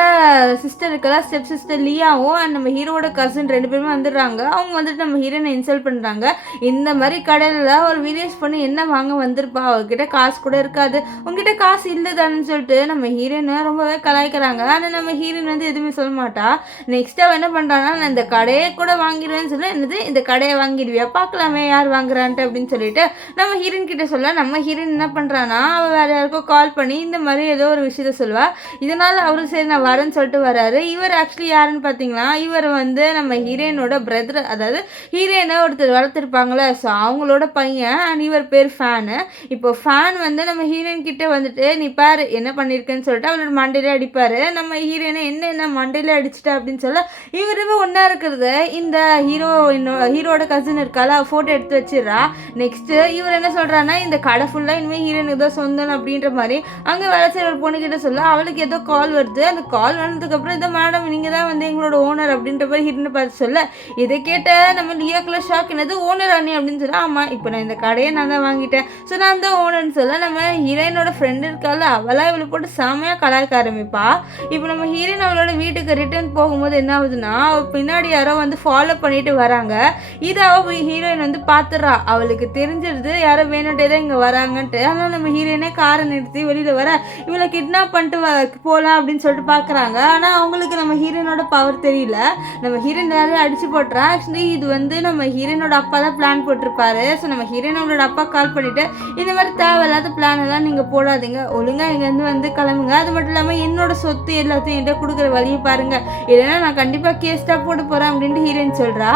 சிஸ்டர் இருக்கல, ஸ்டெப் சிஸ்டர் லியாவும் அண்ட் நம்ம ஹீரோட கசின் 2 பேருமே வந்துடுறாங்க. அவங்க நம்ம ஹீரோயினை இன்சல்ட் பண்ணுறாங்க. இந்த மாதிரி கடையில் ஒரு வில்லேஜ் பண்ணி என்ன வாங்க வந்திருப்பா, அவகிட்ட காசு கூட இருக்காது, உங்ககிட்ட காசு இல்லை தானேன்னு சொல்லிட்டு நம்ம ஹீரோயினை ரொம்பவே கலாய்க்கிறாங்க. ஆனால் நம்ம ஹீரோயின் எதுவுமே சொல்ல மாட்டா. நெக்ஸ்ட் அவள் என்ன பண்ணுறான்னா, நான் இந்த கடையை கூட வாங்கிடுவேன்னு சொல்லி, என்னது இந்த கடையை வாங்கிடுவியா, பார்க்கலாமே யார் வாங்குறான்ட்டு அப்படின்னு சொல்லிட்டு நம்ம ஹீரோயின் கிட்ட சொல்ல, நம்ம ஹீரோயின் என்ன பண்ணுறான்னா அவள் வேறு யாருக்கோ கால் பண்ணி இந்த மாதிரி ஏதோ ஒரு விஷயத்த சொல்லுவாள். இதனால் அவரு சரி நான் வரேன்னு சொல்லிட்டு வராரு. இவர் ஆக்சுவலி யாருன்னு பார்த்தீங்கன்னா, இவர் நம்ம ஹீரோயினோட பிரதர், அதாவது ஹீரோயினை ஒருத்தர் வளர்த்துருப்பாங்களே, ஸோ அவங்களோட பையன். அண்ட் இவர் பேர் ஃபேனு. இப்போ ஃபேன் நம்ம ஹீரோயின் கிட்ட நீ பாரு என்ன பண்ணியிருக்கேன்னு சொல்லிட்டு அவளோட மண்டையிலே அடிப்பார். நம்ம ஹீரோயினை என்ன மண்டையிலே அடிச்சிட்டா அப்படின்னு சொல்ல, இவருமே ஒன்றா இருக்கிறத இந்த ஹீரோட கசின் இருக்கால ஃபோட்டோ எடுத்து வச்சிடறா. நெக்ஸ்ட்டு இவர் என்ன சொல்கிறான்னா, இந்த கடை ஃபுல்லாக இனிமேல் ஹீரோயினுக்கு தான் சொந்தம் அப்படின்ற மாதிரி அங்கே வேலை செய்கிற ஒரு பொண்ணுக்கிட்ட சொல்ல, அவளுக்கு ஏதோ கால் வருது. அந்த கால் வந்ததுக்கப்புறம் இதை மேடம் நீங்கள் தான் எங்களோட ஓனர் அப்படின்ற மாதிரி ஹீரோயினை பார்த்து சொல்ல, இதை கேட்ட நம்ம லியாக்குள்ள ஷாக், என்னது ஓனர் அண்ணி அப்படின்னு சொல்ல, ஆமாம் இப்போ நான் இந்த கடையை நான் தான் வாங்கிட்டேன், ஸோ நான் தான் ஓனர்னு சொல்ல, நம்ம ஹீரோயினோட ஃப்ரெண்டு இருக்கால அவளாக இவளை போட்டு செமையாக கலாய்க்க ஆரம்பிப்பா. இப்போ நம்ம ஹீரோயின் அவளோட வீட்டுக்கு ரிட்டர்ன் போகும்போது என்ன ஆகுதுன்னா, அவள் பின்னாடி யாரோ ஃபாலோ பண்ணிட்டு வராங்க. இதை அவள் ஹீரோயின் பார்த்துடுறா. அவளுக்கு தெரிஞ்சிருது யாரோ வேணுட்டே தான் இங்கே வராங்கன்ட்டு. ஆனால் நம்ம ஹீரோயினே காரை நிறுத்தி வெளியில் வர, இவளை கிட்னாப் பண்ணிட்டு போகலாம் அப்படின்னு சொல்லிட்டு பார்க்குறாங்க. ஆனால் அவங்களுக்கு நம்ம ஹீரோயினோட பவர் தெரியல. நம்ம ஹீரோயின் நிறைய அடிச்சு போட்டுறா. ஆக்சுவலி இது நம்ம ஹீரோயினோட அப்பா தான் பிளான் போட்டிருப்பாரு. ஸோ நம்ம ஹீரோயினோட அப்பா கால் பண்ணிவிட்டு, இந்த மாதிரி தேவையில்லாத பிளான் எல்லாம் நீங்கள் போடாதீங்க, ஒழுங்காக இங்கேருந்து கிளம்புங்க, அது மட்டும் இல்லாமல் என்னோட சொத்து எல்லாத்தையும் என்கிட்ட கொடுக்குற வழியை பாருங்கள், இல்லைன்னா நான் கண்டிப்பாக கேஸ்டாக போட போகிறேன் அப்படின்ட்டு ஹீரோயின் சொல்கிறா.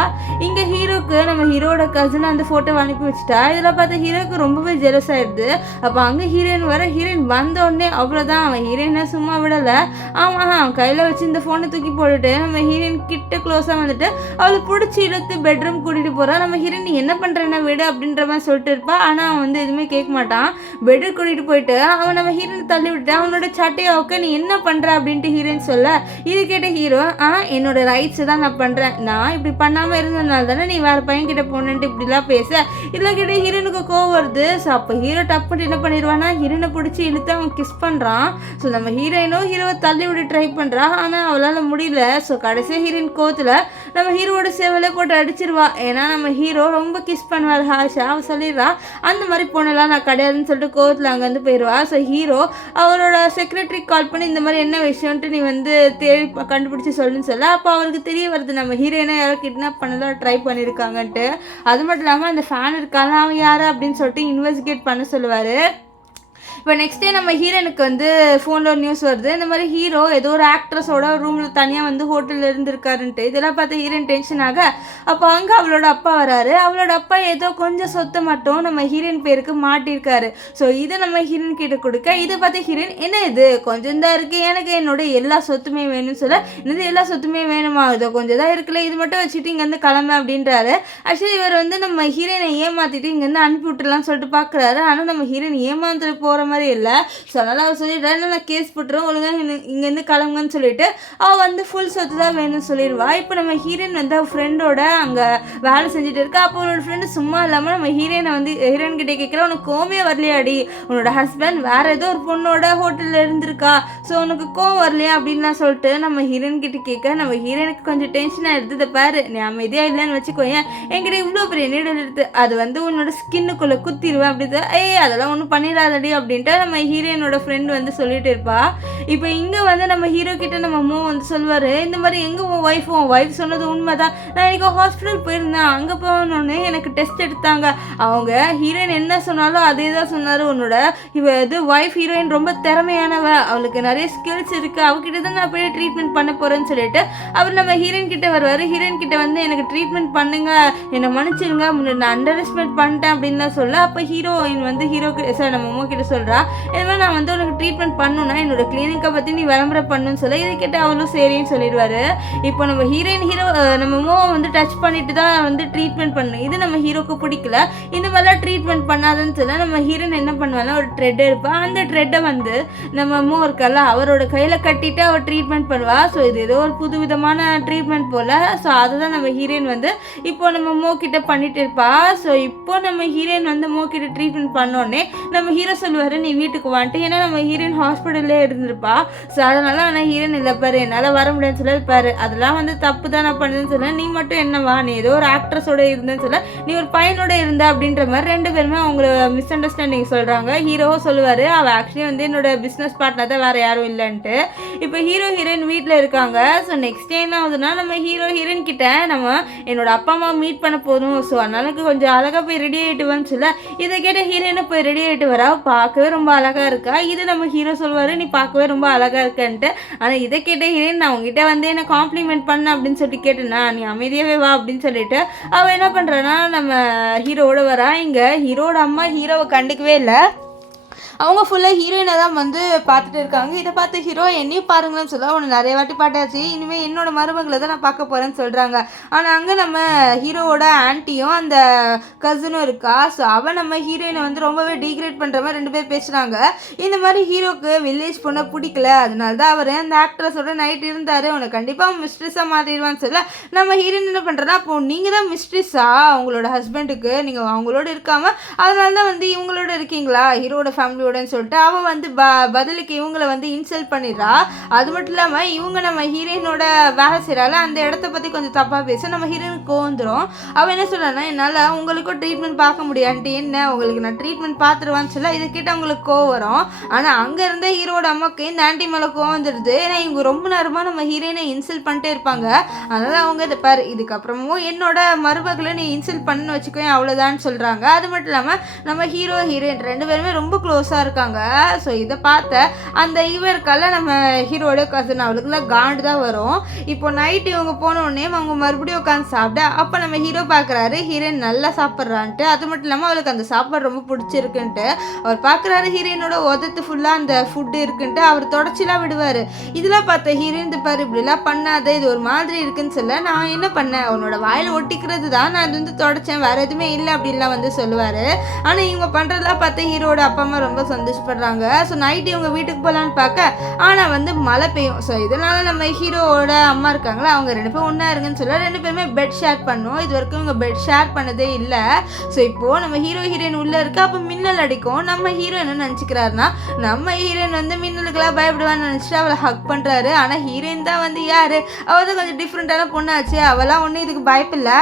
இங்கே ஹீரோக்கு நம்ம ஹீரோட கசின் அந்த ஃபோட்டோவை அனுப்பி வச்சுட்டா. இதெல்லாம் பார்த்து ஹீரோக்கு ரொம்பவே ஜெலஸ் ஆயிடுது. அப்போ அங்கே ஹீரோயின் வந்த உடனே அவ்வளோதான், அவன் ஹீரோயினை சும்மா விடலை. ஆமாம் கையில் வச்சு இந்த ஃபோனை தூக்கி போட்டுட்டு நம்ம ஹீரோயின் கிட்ட க்ளோஸாக அவளை பிடிச்சி இழுத்து பெட்ரூம் கூட்டிகிட்டு போகிறான். நம்ம ஹீரோயின் நீ என்ன பண்ணுறேன்னா விடு அப்படின்ற மாதிரி சொல்லிட்டு இருப்பா. ஆனால் அவன் எதுவுமே கேட்க மாட்டான். பெட்ரூம் கூட்டிகிட்டு போயிட்டு அவன் நம்ம ஹீரோயினை தள்ளி விட்டு அவனோட சட்டையை ஓகே நீ என்ன பண்ணுற அப்படின்ட்டு ஹீரோயின் சொல்ல, இது கேட்ட ஹீரோ என்னோட ரைட்ஸு தான் நான் பண்ணுறேன், நான் இப்படி பண்ணாமல் இருந்ததுனால தானே நீ வேறு பையன்கிட்ட போனேன்ட்டு இப்படிலாம் பேச. இதில் கேட்ட ஹீரோனுக்கு கோவம் வருது. ஸோ அப்போ ஹீரோ டப்புட்டு என்ன பண்ணிடுவான்னா ஹீரோனை பிடிச்சி இழுத்து அவன் கிஸ் பண்ணுறான். ஸோ நம்ம ஹீரோயினும் ஹீரோவை தள்ளி விட ட்ரை பண்ணுறா. ஆனால் அவளால் முடியல. ஸோ கடைசியாக ஹீரோயின் கோத்தில் நம்ம ஹீரோவோட சேவலே போட்டு அடிச்சிருவா. ஏன்னா நம்ம ஹீரோ ரொம்ப கிஸ் பண்ணுவார் ஹாஷா. அவள் சொல்லிடுறா அந்த மாதிரி பொண்ணெல்லாம் நான் கிடையாதுன்னு சொல்லிட்டு கோவத்தில் அங்கேருந்து போயிடுவா. ஸோ ஹீரோ அவரோட செக்ரட்டரி கால் பண்ணி இந்த மாதிரி என்ன விஷயம்ன்ட்டு நீ தேடி கண்டுபிடிச்சி சொல்லுன்னு சொல்ல, அப்போ அவருக்கு தெரிய வருது நம்ம ஹீரோயினை யாரோ கிட்னாப் பண்ணதான் ட்ரை பண்ணியிருக்காங்கன்ட்டு. அது மட்டும் இல்லாமல் அந்த ஃபேன் இருக்காங்க அவன் யார் அப்படின்னு சொல்லிட்டு இன்வெஸ்டிகேட் பண்ண சொல்லுவார். இப்போ நெக்ஸ்ட் டே நம்ம ஹீரோனுக்கு ஃபோனில் ஒரு நியூஸ் வருது. இந்த மாதிரி ஹீரோ ஏதோ ஒரு ஆக்ட்ரஸோட ரூமில் தனியாக ஹோட்டலில் இருந்திருக்காருன்ட்டு. இதெல்லாம் பார்த்து ஹீரோயின் டென்ஷன் ஆக, அப்போ அங்கே அவளோட அப்பா வராரு. அவளோட அப்பா ஏதோ கொஞ்சம் சொத்தை மட்டும் நம்ம ஹீரோயின் பேருக்கு மாட்டியிருக்காரு. ஸோ இதை நம்ம ஹீரோயின் கிட்ட கொடுக்க, இதை பார்த்து ஹீரோயின் என்ன இது கொஞ்சம் தான் இருக்குது, எனக்கு என்னோட எல்லா சொத்துமே வேணும்னு சொல்ல, என்னது எல்லா சொத்துமே வேணுமா, இதோ கொஞ்சம் தான் இருக்குல்ல, இது மட்டும் வச்சுட்டு இங்கேருந்து கிளம்ப அப்படின்றாரு. ஆக்சுவலி இவர் நம்ம ஹீரோயினை ஏமாற்றிட்டு இங்கேருந்து அனுப்பி விட்டுலான்னு சொல்லிட்டு பார்க்குறாரு. ஆனால் நம்ம ஹீரோயின் ஏமாந்துட்டு போகிற மாதிரி இல்லை. ஸோ அதனால் அவள் சொல்லிடுறா, நான் கேஸ் போட்டுருவேன், ஒழுங்காக இங்கேருந்து கிளம்புங்கன்னு சொல்லிட்டு அவள் வந்து ஃபுல் சொத்து தான் வேணும்னு சொல்லிடுவா. இப்போ நம்ம ஹீரோயின் வந்து அவள் ஃப்ரெண்டோட அங்கே வேலை செஞ்சுட்டு இருக்கா. அப்போ அவளோட ஃப்ரெண்டு சும்மா இல்லாமல் நம்ம ஹீரோயின் கிட்டே கேட்குறா, உனக்கு கோவமே வரலையாடி, உன்னோட ஹஸ்பண்ட் வேறு ஏதோ ஒரு பொண்ணோட ஹோட்டலில் இருந்திருக்கா, ஸோ உனக்கு கோவம் வரலையா அப்படின்லாம் சொல்லிட்டு நம்ம ஹீரோயின் கிட்ட கேட்க நம்ம ஹீரோயினுக்கு கொஞ்சம் டென்ஷனாக எடுத்து பாரு, நீ அமைதியாக இல்லைன்னு வச்சுக்கோயேன், என்கிட்ட இவ்வளோ பெரிய நீடல் எடுத்து அது வந்து உன்னோட ஸ்கின்னுக்குள்ளே குத்திடுவேன் அப்படி அதெல்லாம் ஒன்றும் பண்ணிடாதடி அப்படின்ட்டு நம்ம ஹீரோயினோட ஃப்ரெண்டு வந்து சொல்லிட்டு இருப்பா. இப்போ இங்கே வந்து நம்ம ஹீரோ கிட்ட நம்ம வந்து சொல்லுவார், இந்த மாதிரி எங்கே உன் ஒய்ஃப் சொன்னது உண்மைதான், நான் இன்னைக்கு ஹாஸ்பிட்டல் போயிருந்தேன், அங்கே போனோடனே எனக்கு டெஸ்ட் எடுத்தாங்க, அவங்க ஹீரோயின் என்ன சொன்னாலும் அதே தான் சொன்னார், உன்னோட இது ஒய்ஃப் ஹீரோயின் ரொம்ப திறமையானவ, அவளுக்கு நிறைய ஸ்கில்ஸ் இருக்குது, அவகிட்ட தான் நான் போய் ட்ரீட்மெண்ட் பண்ண போகிறேன்னு சொல்லிட்டு அவர் நம்ம ஹீரோயின் கிட்ட வருவார். ஹீரோயின் கிட்ட வந்து எனக்கு ட்ரீட்மெண்ட் பண்ணுங்க, என்னை மன்னிச்சிருங்க, நான் அண்டர் எஸ்டிமேட் பண்ணிட்டேன் அப்படின்னு தான் சொல்ல. அப்போ ஹீரோயின் வந்து நம்ம அம்மா கிட்ட சொல்கிறா, இந்த மாதிரி நான் வந்து உனக்கு ட்ரீட்மெண்ட் பண்ணணும்னா என்னோட கிளினிக்கை பற்றி நீ விளம்பரம் பண்ணுன்னு சொல்ல, இதை கேட்டு அவளும் சரின்னு சொல்லிடுவாரு. இப்போ நம்ம நம்ம அம்மாவை வந்து டச் பண்ணிட்டு தான் வந்து ட்ரீட்மெண்ட் பண்ணணும், இது நம்ம ஹீரோக்கு பிடிக்கல, இந்த மாதிரிலாம் ட்ரீட்மெண்ட் பண்ணாதுன்னு சொல்ல நம்ம ஹீரோயின் என்ன பண்ணுவாங்க, ஒரு த்ரெட் எடுப்பேன், அந்த த்ரெட்டை வந்து நம்ம அம்மா இருக்கல அவரோட கையில் கட்டிட்டு அவள் ட்ரீட்மெண்ட் பண்ணுவா. ஸோ இது ஏதோ ஒரு புது விதமான ட்ரீட்மெண்ட் போல். ஸோ அதை தான் நம்ம ஹீரோயின் வந்து இப்போ நம்ம அம்மா கிட்ட பண்ணிட்டு இருப்பா. ஸோ இப்போ நம்ம ஹீரோயின் வந்து அம்மா கிட்ட ட்ரீட்மெண்ட் பண்ணோடனே நம்ம ஹீரோ சொல்லுவார், நீ வீட்டுக்கு வந்துட்டு, ஏன்னா நம்ம ஹீரோயின் ஹாஸ்பிட்டல்லே இருந்திருப்பா. ஸோ அதனால ஆனால் ஹீரோயின் இல்லை பாரு, என்னால் வர முடியாதுன்னு சொல்ல பாரு, அதெல்லாம் வந்து தப்பு தான் நான் பண்ணுதுன்னு சொல்ல, நீ மட்டும் என்னவா, நீ ஏதோ ஒரு ஆக்ட்ரஸோட இருந்தேன்னு சொல்ல, நீ ஒரு பையனோட இருந்த அப்படின்ற மாதிரி ரெண்டு பேருமே அவங்கள மிஸ் அண்டர்ஸ்டாண்டிங் சொல்கிறாங்க. ஹீரோவும் சொல்லுவார், அவள் ஆக்சுவலி வந்து என்னோட பிஸ்னஸ் பார்ட்னர் தான், வேறு யாரும் இல்லைன்ட்டு. இப்போ ஹீரோயின் வீட்டில் இருக்காங்க. ஸோ நெக்ஸ்ட் என்ன ஆகுதுன்னா, நம்ம ஹீரோயின் கிட்ட நம்ம என்னோட அப்பா அம்மா மீட் பண்ண போதும், ஸோ அதனால கொஞ்சம் அழகாக போய் ரெடி ஆகிட்டுவான்னு சொல்ல, இதை கேட்ட ஹீரோயினை போய் ரெடி ஆகிட்டு வரா, பார்க்கவே ரொம்ப அழகாக இருக்கா. இது நம்ம ஹீரோ சொல்லுவார், நீ பார்க்கவே ரொம்ப அழகாக இருக்கன்ட்டு. ஆனால் இதை கேட்ட ஹீரோயின், நான் உங்ககிட்ட வந்து என்ன காம்ப்ளிமெண்ட் பண்ண அப்படின்னு சொல்லிட்டு கேட்டேன்னா, நீ அமைதியாகவே வா அப்படின்னு சொல்லிட்டு அவள் என்ன பண்ணுறான்னா நம்ம ஹீரோவோட வரா. இங்கே ஹீரோட அம்மா ஹீரோவை கண்டுக்கவே இல்லை, அவங்க ஃபுல்லாக ஹீரோயினை தான் வந்து பார்த்துட்டு இருக்காங்க. இதை பார்த்து ஹீரோ என்னையும் பாருங்களேன்னு சொல்ல, உன்னை நிறைய வாட்டி பாட்டாச்சு, இனிமேல் என்னோட மருமகளை தான் நான் பார்க்க போகிறேன்னு சொல்கிறாங்க. ஆனால் அங்கே நம்ம ஹீரோவோட ஆன்ட்டியும் அந்த கசினும் இருக்கா. ஸோ அவன் நம்ம ஹீரோயினை வந்து ரொம்பவே டீக்ரேட் பண்ணுற மாதிரி ரெண்டு பேர் பேசுகிறாங்க. இந்த மாதிரி ஹீரோக்கு வில்லேஜ் பொண்ணை பிடிக்கல, அதனால தான் அவர் அந்த ஆக்ட்ரஸோட நைட் இருந்தார், உன்னை கண்டிப்பாக மிஸ்ட்ரிஸாக மாற்றிடுவான்னு சொல்ல நம்ம ஹீரோயின் என்ன பண்ணுறேன்னா, அப்போ நீங்கள் தான் மிஸ்ட்ரிஸா அவங்களோட ஹஸ்பண்டுக்கு, நீங்கள் அவங்களோட இருக்காமல் அதனால தான் வந்து இவங்களோட இருக்கீங்களா ஹீரோட ஃபேமிலி சொல்லிட்டு அவன் வந்து பதிலுக்கு இவங்களை வந்து இன்சல்ட் பண்ணிடுறா. அது மட்டும் இல்லாமல் இவங்க நம்ம ஹீரோயினோட வேலை செய்கிறால அந்த இடத்த பற்றி கொஞ்சம் தப்பாக பேச நம்ம ஹீரோயினுக்கு கோந்துடும். அவன் என்ன சொல்கிறான்னா, என்னால் உங்களுக்கும் ட்ரீட்மெண்ட் பார்க்க முடியான்ட்டு, என்ன உங்களுக்கு நான் ட்ரீட்மெண்ட் பார்த்துருவான்னு சொல்ல, இதை கேட்டால் அவங்களுக்கு கோவம் வரும். ஆனால் அங்கே இருந்த ஹீரோட அம்மாவுக்கு இந்த ஆன்டி மேலே கோவம் வந்துடுது. ஏன்னா இவங்க ரொம்ப நேரமாக நம்ம ஹீரோயினை இன்சல்ட் பண்ணிட்டே இருப்பாங்க. அதனால் அவங்க இதை பாரு, இதுக்கப்புறமும் என்னோட மருமகளை நீ இன்சல்ட் பண்ணு வச்சுக்கோ அவ்வளோதான்னு சொல்கிறாங்க. அது மட்டும் இல்லாமல் நம்ம ஹீரோயின் ரெண்டு பேருமே ரொம்ப க்ளோஸாக இருக்காங்க. ஸோ இதை பார்த்த அந்த இவருக்கால நம்ம ஹீரோட கசன் அவளுக்குலாம் காண்டு தான் வரும். இப்போ நைட்டு இவங்க போனோடனே அவங்க மறுபடியும் உட்காந்து சாப்பிட, அப்போ நம்ம ஹீரோ பார்க்குறாரு ஹீரோயின் நல்லா சாப்பிட்றான்ட்டு. அது மட்டும் இல்லாமல் அவளுக்கு அந்த சாப்பாடு ரொம்ப பிடிச்சிருக்குன்ட்டு அவர் பார்க்குறாரு. ஹீரோயினோட உதத்து ஃபுல்லாக அந்த ஃபுட்டு இருக்குன்ட்டு அவர் தொடச்சிலாம் விடுவார். இதெல்லாம் பார்த்த ஹீரோயின் பாரு, இப்படிலாம் பண்ணாத, இது ஒரு மாதிரி இருக்குன்னு சொல்ல, நான் என்ன பண்ணேன், அவனோட வாயில் ஒட்டிக்கிறது தான், நான் அது வந்து தொடச்சேன், வேறு எதுவுமே இல்லை அப்படின்லாம் வந்து சொல்லுவார். ஆனால் இவங்க பண்ணுறதெல்லாம் பார்த்து ஹீரோட அப்பா அம்மா ரொம்ப சந்தோஷப்படுறாங்க. ஸோ நைட்டு இவங்க வீட்டுக்கு போகலான்னு பார்க்க ஆனால் வந்து மழை பெய்யும். ஸோ இதனால நம்ம ஹீரோவோட அம்மா இருக்காங்களா, அவங்க ரெண்டு பேரும் ஒன்றா இருங்கன்னு சொல்ல ரெண்டு பேருமே பெட் ஷேர் பண்ணுவோம். இது வரைக்கும் இவங்க பெட் ஷேர் பண்ணதே இல்லை. ஸோ இப்போது நம்ம ஹீரோயின் உள்ளே இருக்கு. அப்போ மின்னல் அடிக்கும். நம்ம ஹீரோ என்ன நினச்சிக்கிறாருன்னா, நம்ம ஹீரோயின் வந்து மின்னலுக்கெல்லாம் பயப்படுவான்னு நினச்சிட்டு அவளை ஹக் பண்ணுறாரு. ஆனால் ஹீரோயின் தான் வந்து யார், அவள் தான் கொஞ்சம் டிஃப்ரெண்ட்டான பொண்ணாச்சு, அவெல்லாம் ஒன்றும் இதுக்கு பயப்பில்லை.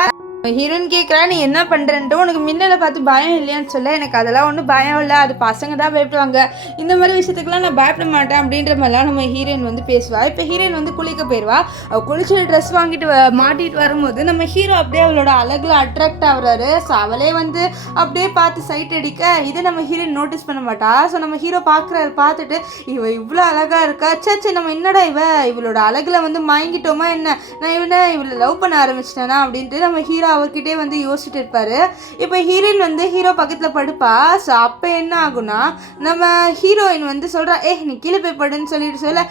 ஹீரோயின் கேட்குறா, நீ என்ன பண்ணுறன்ட்டு, உனக்கு மின்னலை பார்த்து பயம் இல்லையான்னு சொல்ல, எனக்கு அதெல்லாம் ஒன்றும் பயம் இல்லை, அது பசங்க தான் பயப்படுவாங்க, இந்த மாதிரி விஷயத்துக்குலாம் நான் பயப்பட மாட்டேன் அப்படின்ற மாதிரிலாம் நம்ம ஹீரோயின் வந்து பேசுவா. இப்போ ஹீரோயின் வந்து குளிக்க போயிடுவா. அவள் குளிச்சு ட்ரெஸ் வாங்கிட்டு மாட்டிட்டு வரும்போது நம்ம ஹீரோ அப்படியே அவளோட அழகில் அட்ராக்ட் ஆகுறாரு. ஸோ அவளே வந்து அப்படியே பார்த்து சைட் அடிக்க, இதை நம்ம ஹீரோயின் நோட்டீஸ் பண்ண மாட்டா. ஸோ நம்ம ஹீரோ பார்க்குறாரு. பார்த்துட்டு இவ இவ்வளோ அழகாக இருக்கா, சே நம்ம என்னடா இவளோட அழகில் வந்து மயங்கிட்டோமா என்ன, நான் இவளை லவ் பண்ண ஆரம்பிச்சிட்டேனா அப்படின்ட்டு நம்ம ஹீரோ அவர்கிட்டே வந்து யோசிச்சுட்டு இருப்பாரு. இப்போ ஹீரோயின் வந்து ஹீரோ பக்கத்தில் படுப்பா. ஸோ அப்போ என்ன ஆகுனா, நம்ம ஹீரோயின் வந்து சொல்கிறா, நீ கீழே போய் படுன்னு சொல்லிட்டு சொல்ல,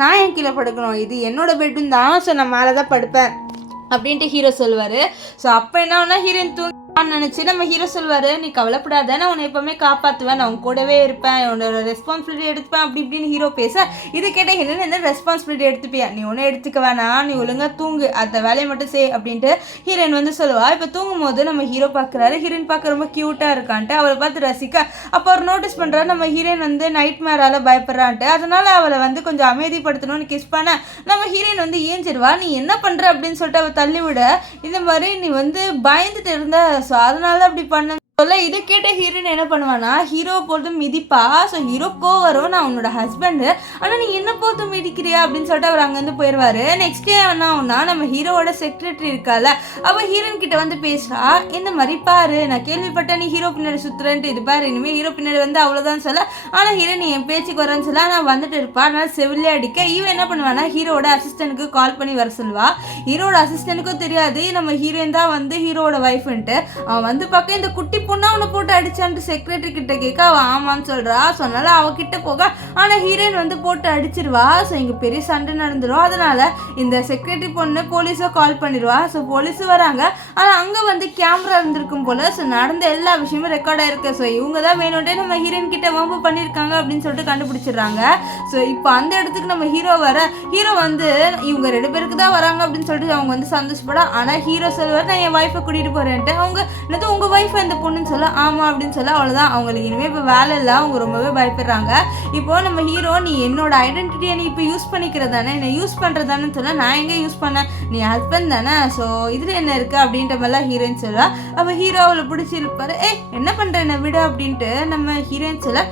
நான் ஏன் கீழே படுக்கணும், இது என்னோட பெட்டும் தான், ஸோ நான் மேலே தான் படுப்பேன் அப்படின்ட்டு ஹீரோ சொல்லுவார். ஸோ அப்போ என்ன ஆகுனா, ஹீரோயின் நினைச்சு நம்ம ஹீரோ சொல்வாரு, நீ கவலைப்படாத, நான் உன்னை எப்பவுமே காப்பாற்றுவேன், நான் உன் கூடவே இருப்பேன், உன்னோட ரெஸ்பான்சிபிலிட்டி எடுத்துப்பேன் அப்படி இப்படின்னு ஹீரோ பேச, இது கேட்ட ஹீரோயின் என்ன ரெஸ்பான்சிபிலிட்டி எடுத்துப்பியா, நீ ஒன்றும் எடுத்துக்க வேணாம், நீ ஒழுங்காக தூங்கு, அந்த வேலையை மட்டும் செய் அப்படின்ட்டு ஹீரோயின் வந்து சொல்லுவா. இப்போ தூங்கும் போது நம்ம ஹீரோ பார்க்குறாரு, ஹீரோயின் பார்க்க ரொம்ப க்யூட்டாக இருக்கான்ட்டு அவளை பார்த்து ரசிக்க, அப்போ அவர் நோட்டீஸ் பண்ணுறாரு நம்ம ஹீரோயின் வந்து நைட் மேரால் பயப்படுறான்ட்டு, அதனால அவளை வந்து கொஞ்சம் அமைதிப்படுத்தணும்னு கிஸ் பண்ண நம்ம ஹீரோயின் வந்து ஏஞ்சிருவா. நீ என்ன பண்ணுற அப்படின்னு சொல்லிட்டு அவள் தள்ளி விட, இந்த மாதிரி நீ வந்து பயந்துட்டு இருந்த, ஸோ அதனால அப்படி பண்ண சொல்ல, இதை கேட்ட ஹீரோயின் என்ன பண்ணுவானா, ஹீரோ போட்டு மிதிப்பா. ஸோ ஹீரோக்கோ வரும், நான் உன்னோட ஹஸ்பண்டு, ஆனால் நீ என்ன போட்டு மிதிக்கிறியா அப்படின்னு சொல்லிட்டு அவர் அங்கேருந்து போயிடுவார். நெக்ஸ்ட் டே என்ன ஆகுனா, நம்ம ஹீரோவோட செக்ரட்டரி இருக்கால, அவள் ஹீரோயின் கிட்ட வந்து பேசுகிறா, இந்த மாதிரி பாரு, நான் கேள்விப்பட்டேன் நீ ஹீரோ பின்னாடி சுற்றுறேன்ட்டு, இது பாரு இனிமேல் ஹீரோ பின்னாடி வந்து அவ்வளோதான் சொல்ல, ஆனால் ஹீரோயின் நீ என் பேச்சுக்கு வரேன்னு சொல்ல, நான் வந்துட்டு இருப்பா, அதனால் செவிலே அடிக்க இவன் என்ன பண்ணுவானா, ஹீரோட அசிஸ்டன்ட்டுக்கு கால் பண்ணி வர சொல்லுவா. ஹீரோட அசிஸ்டன்ட்டுக்கும் தெரியாது நம்ம ஹீரோயின் தான் வந்து ஹீரோட ஒய்ஃப்ன்ட்டு. அவன் வந்து பார்க்க இந்த குட்டி பொண்ணா அவனை போட்டு அடிச்சான்ட்டு செக்ரட்டரி கிட்ட கேட்க அவன் ஆமான்னு சொல்றா. சொன்னால அவகிட்ட போக, ஆனா ஹீரோயின் வந்து போட்டு அடிச்சிருவா. ஸோ இங்க பெரிய சண்டை நடந்துடும். அதனால இந்த செக்ரட்டரி பொண்ணு போலீஸை கால் பண்ணிடுவா. ஸோ போலீஸ் வராங்க, ஆனா அங்க வந்து கேமரா இருந்திருக்கும் போல. ஸோ நடந்த எல்லா விஷயமும் ரெக்கார்ட் ஆயிருக்கு. ஸோ இவங்க தான் வேணும்ட்டே நம்ம ஹீரோயின் கிட்ட வம்பு பண்ணியிருக்காங்க அப்படின்னு சொல்லிட்டு கண்டுபிடிச்சிடுறாங்க. ஸோ இப்போ அந்த இடத்துக்கு நம்ம ஹீரோ வர, ஹீரோ வந்து இவங்க 2 பேருக்கு தான் வராங்க அப்படின்னு சொல்லிட்டு அவங்க வந்து சந்தோஷப்பட, ஆனா ஹீரோ சொல்லுவார் நான் என் ஒய்ஃபை கூட்டிட்டு போறேன்ட்டு. அவங்க என்னது உங்க ஒய்ஃப் இந்த பொண்ணுன்னு சொல்ல, ஆமா அப்படின்னு சொல்ல, அவ்வளோதான் அவங்களுக்கு இனிமேல் இப்போ வேலை இல்லை, அவங்க ரொம்பவே பயப்படுறாங்க. இப்போ நம்ம ஹீரோ நீ என்னோட ஐடென்டிட்டியை நீ இப்போ யூஸ் பண்ணிக்கிறதானே, என்னை யூஸ் பண்ணுறதானு சொல்ல, நான் எங்கே யூஸ் பண்ணேன், நீ ஹஸ்பண்ட் தானே, ஸோ இதில் என்ன இருக்குது அப்படின்ற மாதிரிலாம் ஹீரோயின் சொல்ல, அப்போ ஹீரோ அவளை பிடிச்சி இருப்பாரு. என்ன பண்ணுற என்னை விட அப்படின்ட்டு நம்ம ஹீரோயின் சொல்ல,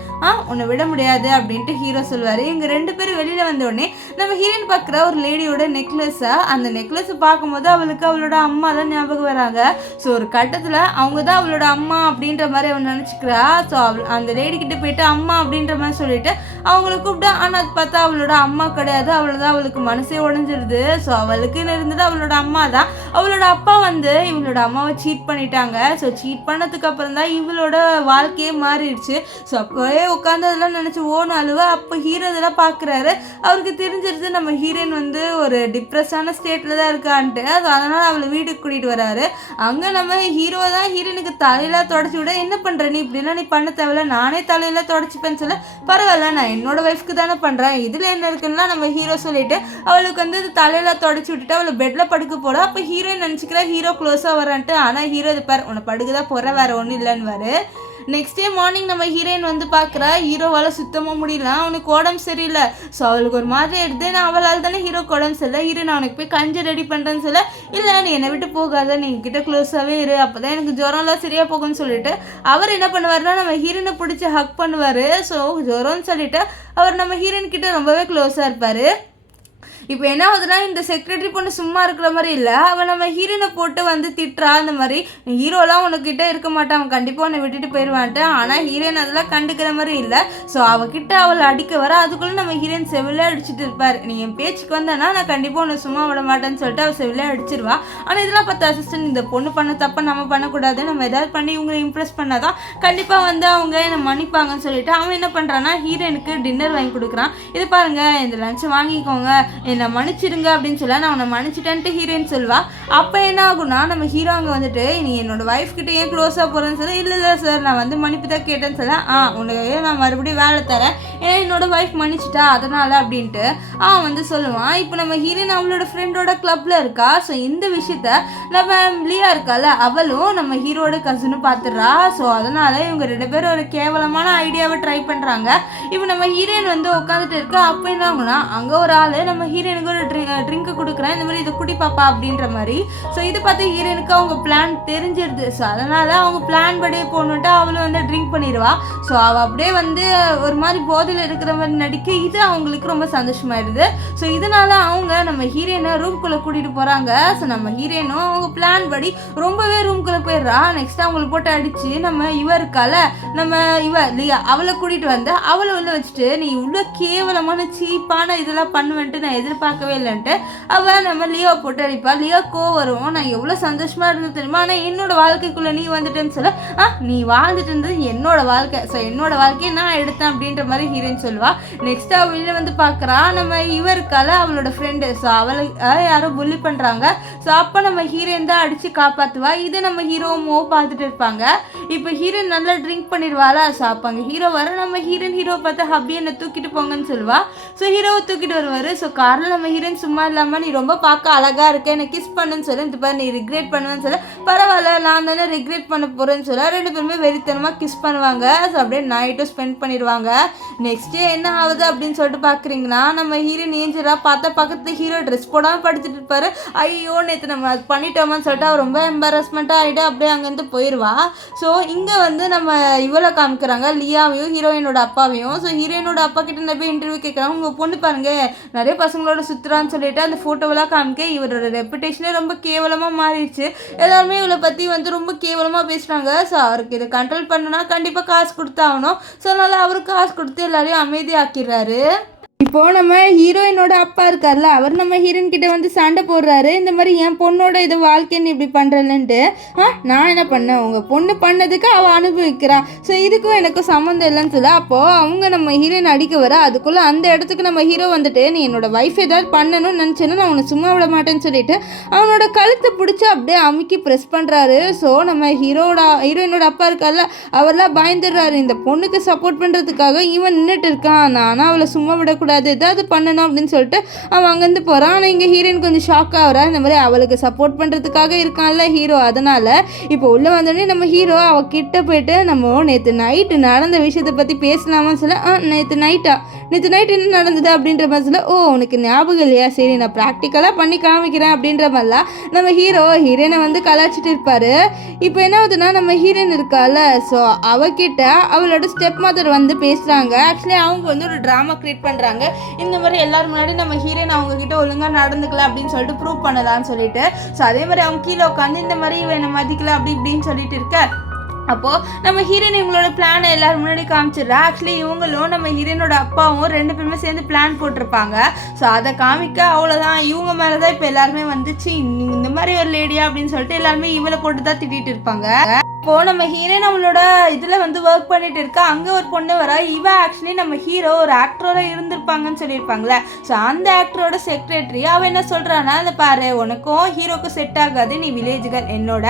உன்னை விட முடியாது அப்படின்ட்டு ஹீரோ சொல்லுவார். இவங்க 2 பேரும் வெளியில் வந்தோடனே நம்ம ஹீரோயின் பார்க்குற ஒரு லேடியோட நெக்லஸை, அந்த நெக்லஸை பார்க்கும்போது அவளுக்கு அவளோட அம்மா தான் ஞாபகம் வராங்க. ஸோ ஒரு கட்டத்தில் அவங்க தான் அவளோட அம்மா அப்படின்ற மாதிரி அவன் நினச்சிக்கிறா. ஸோ அந்த லேடி கிட்ட போயிட்டு அம்மா அப்படின்ற மாதிரி சொல்லிட்டு அவங்கள கூப்பிட்டா, ஆனால் அது பார்த்தா அவளோட அம்மா கிடையாது. அவ்வளோதான், அவளுக்கு மனசே உடஞ்சிருது. ஸோ அவளுக்குன்னு இருந்தது அவளோட அம்மா தான். அவளோட அப்பா வந்து இவளோட அம்மாவை சீட் பண்ணிட்டாங்க. ஸோ சீட் பண்ணதுக்கு அப்புறம் தான் இவளோட வாழ்க்கையே மாறிடுச்சு. ஸோ அப்போவே உட்காந்து அதெல்லாம் நினச்சி ஓன அழுவ. அப்போ ஹீரோ இதெல்லாம் பார்க்குறாரு, அவருக்கு தெரிஞ்சிருது நம்ம ஹீரோயின் வந்து ஒரு டிப்ரெஸ்ஸான ஸ்டேட்டில் தான் இருக்கான்ட்டு. ஸோ அதனால் அவளை வீட்டுக்கு கூட்டிகிட்டு வராரு. அங்கே நம்ம ஹீரோ தான் ஹீரோனுக்கு தலையெல்லாம் தொடச்சி விட, என்ன பண்ணுற நீ இப்படிலாம் நீ பண்ண தேவையில்ல, நானே தலையெல்லாம் தொடச்சிப்பேன்னு சொல்ல, பரவாயில்ல நான் என்னோட ஒய்ஃப்க்கு தானே பண்ணுறேன், இதில் என்ன இருக்குன்னா நம்ம ஹீரோ சொல்லிட்டு அவளுக்கு வந்து தலையெல்லாம் தொடச்சி விட்டுட்டு அவளை பெட்டில் படுக்க போட. அப்போ ஹீரோயின் நினச்சிக்கிறா ஹீரோ க்ளோஸாக வரான்ட்டு. ஆனால் ஹீரோ இது பாரு உன்னை படுக்குதான் போகிற, வேறு ஒன்றும் இல்லைன்னு. நெக்ஸ்ட் டே மார்னிங் நம்ம ஹீரோயின் வந்து பார்க்குறா, ஹீரோவால் சுத்தமாக முடியல, அவனுக்கு உடம்பு சரியில்லை. ஸோ அவளுக்கு ஒரு மாதிரி எடுத்து, நான் அவளால் தானே ஹீரோக்கு உடம்பு சரியில்லை, ஹீரோயின் அவனுக்கு போய் கஞ்சி ரெடி பண்ணுறேன்னு சொல்ல, இல்லை நீ என்னை விட்டு போகாத, நீ என்கிட்ட க்ளோஸாகவே இரு, அப்போ தான் எனக்கு ஜுரம்லாம் சரியாக போகும்னு சொல்லிட்டு அவர் என்ன பண்ணுவார்னா நம்ம ஹீரோயினை பிடிச்சி ஹக் பண்ணுவார். ஸோ ஜுரம்னு சொல்லிட்டு அவர் நம்ம ஹீரோயின் கிட்ட ரொம்பவே க்ளோஸாக இருப்பார். இப்போ என்ன ஆகுதுன்னா, இந்த செக்ரட்டரி பொண்ணு சும்மா இருக்கிற மாதிரி இல்லை, அவன் நம்ம ஹீரோனை போட்டு வந்து திட்டுறா. இந்த மாதிரி ஹீரோலாம் உனக்கிட்ட இருக்க மாட்டான், அவன் கண்டிப்பாக உன்னை விட்டுட்டு போயிடுவான்ட்டு. ஆனால் ஹீரோயின் அதெல்லாம் கண்டுக்கிற மாதிரி இல்லை. ஸோ அவகிட்ட அவளை அடிக்க வர, அதுக்குள்ளே நம்ம ஹீரோயின் செவிலே அடிச்சுட்டு இருப்பார். நீ என் பேச்சுக்கு வந்தேன்னா நான் கண்டிப்பாக உன்னை சும்மா விட மாட்டேன்னு சொல்லிட்டு அவள் செவிலே அடிச்சிருவா. ஆனால் இதெல்லாம் பார்த்து அசிஸ்டன்ட், இந்த பொண்ணு பண்ண தப்ப நம்ம பண்ணக்கூடாது, நம்ம ஏதாவது பண்ணி இவங்களை இம்ப்ரெஸ் பண்ணாதான் கண்டிப்பாக வந்து அவங்க என்னை மன்னிப்பாங்கன்னு சொல்லிட்டு அவன் என்ன பண்ணுறான்னா ஹீரோயினுக்கு டின்னர் வாங்கி கொடுக்குறான். இது பாருங்கள், இந்த லஞ்சை வாங்கிக்கோங்க, என்னை மன்னிச்சிடுங்க அப்படின்னு சொல்ல, நான் உன்னை மன்னிச்சிட்டேன்ட்டு ஹீரோயின் சொல்வா. அப்போ என்ன ஆகுனா நம்ம ஹீரோ அங்கே வந்துட்டு, நீ என்னோட ஒய்ஃப் கிட்ட ஏன் க்ளோஸாக போகிறேன்னு சொல்ல, இல்லை சார் நான் வந்து மன்னிப்பு தான் கேட்டேன்னு சொல்ல, உனக்கு நான் மறுபடியும் வேலை தரேன், ஏன்னா என்னோட ஒய்ஃப் மன்னிச்சிட்டா அதனால அப்படின்ட்டு வந்து சொல்லுவான். இப்போ நம்ம ஹீரோயின் அவளோட ஃப்ரெண்டோட கிளப்பில் இருக்கா. ஸோ இந்த விஷயத்த நம்ம லியா இருக்கால, அவளும் நம்ம ஹீரோட கசினும் பார்த்துடுறா. ஸோ அதனால இவங்க 2 பேரும் ஒரு கேவலமான ஐடியாவை ட்ரை பண்ணுறாங்க. இப்போ நம்ம ஹீரோயின் வந்து உட்காந்துட்டு இருக்கா. அப்போ என்ன ஆகுனா, அங்கே ஒரு ஆள் நம்ம ஹீரோயினுக்கு ஒரு ட்ரிங்க் கொடுக்குறேன், இந்த மாதிரி இதை குடி பாப்பா அப்படின்ற மாதிரி. ஸோ இது பார்த்து ஹீரோயினுக்கு அவங்க பிளான் தெரிஞ்சிருது. ஸோ அதனால அவங்க பிளான் படியே போகணுன்ட்டு அவளும் வந்து ட்ரிங்க் பண்ணிடுவா. ஸோ அவள் அப்படியே வந்து ஒரு மாதிரி போதையில் இருக்கிற மாதிரி நடிக்க, இது அவங்களுக்கு ரொம்ப சந்தோஷமாயிடுது. ஸோ இதனால அவங்க நம்ம ஹீரோயினை ரூம்குள்ளே கூட்டிகிட்டு போகிறாங்க. ஸோ நம்ம ஹீரோயினும் அவங்க பிளான் படி ரொம்பவே ரூம்குள்ளே போயிடுறா. நெக்ஸ்ட் அவங்களை போட்டு அடித்து நம்ம இருக்கால, நம்ம லியா அவளை கூட்டிகிட்டு வந்து அவளை உள்ள வச்சுட்டு, நீ இவ்வளோ கேவலமான சீப்பான இதெல்லாம் பண்ணுவேன்ட்டு நான் எதிர்பார்க்கவே இல்லைன்ட்டு அவள் நம்ம லியோவை போட்டு அடிப்பா. லியோ வரும், நான் எவ்வளோ சந்தோஷமாக இருந்தது தெரியுமா, ஆனால் என்னோட வாழ்க்கைக்குள்ளே நீ வந்துட்டேன்னு சொல்ல, நீ வாழ்ந்துட்டு இருந்தது என்னோட வாழ்க்கை, ஸோ என்னோட வாழ்க்கையை நான் எடுத்தேன் அப்படின்ற மாதிரி ஹீரோயின் சொல்லுவா. நெக்ஸ்ட் அவள் வெளியில் வந்து பார்க்குறா, நம்ம இருக்கால அவளோட ஃப்ரெண்டு. ஸோ அவளை யாரோ புல்லி பண்ணுறாங்க. ஸோ அப்போ நம்ம ஹீரோயின் தான் அடித்து காப்பாற்றுவா. இதை நம்ம ஹீரோமோ பார்த்துட்டு இருப்பாங்க. இப்போ ஹீரோயின் நல்லா ட்ரிங்க் பண்ணிடுவாளா. ஸோ அப்போ அங்கே ஹீரோ வர நம்ம ஹீரோவை பார்த்து ஹப்பி என்னை தூக்கிட்டு போங்கன்னு சொல்லுவா. ஸோ ஹீரோவை தூக்கிட்டு வருவார். ஸோ காரில் நம்ம ஹீரோயின் சும்மா இல்லாமல் நீ ரொம்ப பார்க்க அழகாக இருக்க, என்னை கிஸ் பண்ணுன்னு சொல்லி இந்த பாரு நீ ரிக்ரெட் பண்ணுவேன்னு சொல்ல, பரவாயில்ல நான் தானே ரிக்ரெட் பண்ண போகிறேன்னு சொல்ல 2 பேருமே வெறித்தனமாக கிஸ் பண்ணுவாங்க. ஸோ அப்படியே நைட்டும் ஸ்பெண்ட் பண்ணிடுவாங்க. நெக்ஸ்ட் டே என்ன ஆகுது அப்படின்னு சொல்லிட்டு பார்க்குறீங்கன்னா நம்ம ஹீரோயின் ஏஞ்சிரா பார்த்தா பக்கத்து ஹீரோ ட்ரெஸ் போடாமல் படுத்துட்டு இருப்பாரு. ஐயோ நேற்று நம்ம அது பண்ணிட்டோமான்னு சொல்லிட்டு அவர் ரொம்ப எம்பாரஸ்மெண்ட்டாக ஆகிட்டு அப்படியே அங்கேருந்து போயிடுவா. ஸோ இங்கே வந்து நம்ம இவ்வளோ காமிக்கிறாங்க லியாவையும் ஹீரோயினோட அப்பாவையும். ஸோ ஹீரோயினோட அப்பா கிட்ட நிறைய இன்டர்வியூ கேட்குறாங்க, உங்கள் பொண்ணு பாருங்க நிறைய பசங்களோட சுற்றுறான்னு சொல்லிட்டு அந்த ஃபோட்டோவெல்லாம் காமிக்க இவரோட ரெப்புடேஷனே ரொம்ப கேவலமாக மாறிடுச்சு. எல்லாருமே இவளை பற்றி வந்து ரொம்ப கேவலமாக பேசுகிறாங்க. ஸோ அவருக்கு இதை கண்ட்ரோல் பண்ணனா கண்டிப்பாக காசு கொடுத்தாகணும். ஸோ அதனால் அவருக்கு காசு கொடுத்து எல்லாரையும் அமைதியாக்கிறாரு. இப்போது நம்ம ஹீரோயினோட அப்பா இருக்கார்ல, அவர் நம்ம ஹீரோயின் கிட்ட வந்து சண்டை போடுறாரு. இந்த மாதிரி என் பொண்ணோட இது வாழ்க்கைன்னு இப்படி பண்ணுறலன்ட்டு. நான் என்ன பண்ணேன், உங்கள் பொண்ணு பண்ணதுக்கு அவள் அனுபவிக்கிறான், ஸோ இதுக்கும் எனக்கும் சம்மந்தம் இல்லைன்னு சொல்ல. அப்போது அவங்க நம்ம ஹீரோயின் அடிக்க வர அதுக்குள்ளே அந்த இடத்துக்கு நம்ம ஹீரோ வந்துட்டு நீ என்னோட ஒய்ஃப் ஏதாவது பண்ணணும்னு நினச்சேன்னா நான் உன்னை சும்மா விட மாட்டேன்னு சொல்லிட்டு அவனோட கழுத்தை பிடிச்சி அப்படியே அமுக்கி ப்ரெஸ் பண்ணுறாரு. ஸோ நம்ம ஹீரோயினோட அப்பா இருக்கார்ல, அவர்லாம் பயந்துடுறாரு. இந்த பொண்ணுக்கு சப்போர்ட் பண்ணுறதுக்காக இவன் நின்றுட்டு இருக்கான், நானும் அவளை சும்மா விடக்கூடாது, ஏதாவது பண்ணணும் அப்படின்னு சொல்லிட்டு அவன் அங்கேருந்து போகிறான். ஆனால் இங்கே ஹீரோயின் கொஞ்சம் ஷாக் ஆகிறா. இந்த மாதிரி அவளுக்கு சப்போர்ட் பண்ணுறதுக்காக இருக்கான்ல ஹீரோ. அதனால் இப்போ உள்ளே வந்தோடனே நம்ம ஹீரோ அவகிட்ட போயிட்டு நம்ம நேற்று நைட்டு நடந்த விஷயத்தை பற்றி பேசலாமான்னு சொல்ல, நேற்று நைட் என்ன நடந்தது அப்படின்ற மாதிரி சொல்ல, ஓ உனக்கு ஞாபகம் இல்லையா, சரி நான் ப்ராக்டிக்கலாக பண்ணி காமிக்கிறேன் அப்படின்ற மாதிரிலாம் நம்ம ஹீரோயினை வந்து கலாச்சிட்டு இருப்பார். இப்போ என்ன ஆகுதுன்னா நம்ம ஹீரோயின் இருக்கால, ஸோ அவகிட்ட அவளோட ஸ்டெப் மதர் வந்து பேசுகிறாங்க. ஆக்சுவலி அவங்க வந்து ஒரு ட்ராமா க்ரியேட் பண்ணுறாங்க. இந்த மாதிரி எல்லாரும் முன்னாடி நம்ம ஹீரோயின் அவங்க கிட்ட ஒழுங்காக நடந்துக்கல அப்படின்னு சொல்லிட்டு ப்ரூவ் பண்ணலாம்னு சொல்லிட்டு. ஸோ அதே மாதிரி அவங்க கீழே உட்காந்து இந்த மாதிரி இவனை மதிக்கல அப்படி இப்படின்னு சொல்லிட்டு இருக்க. அப்போது நம்ம ஹீரோயின் இவங்களோட பிளானை எல்லாரும் முன்னாடி காமிச்சிடுறா. ஆக்சுவலி இவங்களும் நம்ம ஹீரோயினோட அப்பாவும் 2 பேருமே சேர்ந்து பிளான் போட்டிருப்பாங்க. ஸோ அதை காமிக்க அவ்வளோதான், இவங்க மேலே தான் இப்போ எல்லாருமே வந்துச்சு இந்த மாதிரி ஒரு லேடியா அப்படின்னு சொல்லிட்டு எல்லாருமே இவளை போட்டு தான் திட்டிகிட்டு இருப்பாங்க. இப்போது நம்ம ஹீரோயின் அவளோட இதில் வந்து ஒர்க் பண்ணிட்டு இருக்கா. அங்கே ஒரு பொண்ணு வர, இவ ஆக்சுவலி நம்ம ஹீரோ ஒரு ஆக்டரோட இருந்திருப்பாங்கன்னு சொல்லியிருப்பாங்களே. ஸோ அந்த ஆக்டரோட செக்ரட்டரி அவன் என்ன சொல்கிறான்னா, அதை பாரு உனக்கும் ஹீரோக்கும் செட் ஆகாது, நீ வில்லேஜ் கேர்ள், என்னோட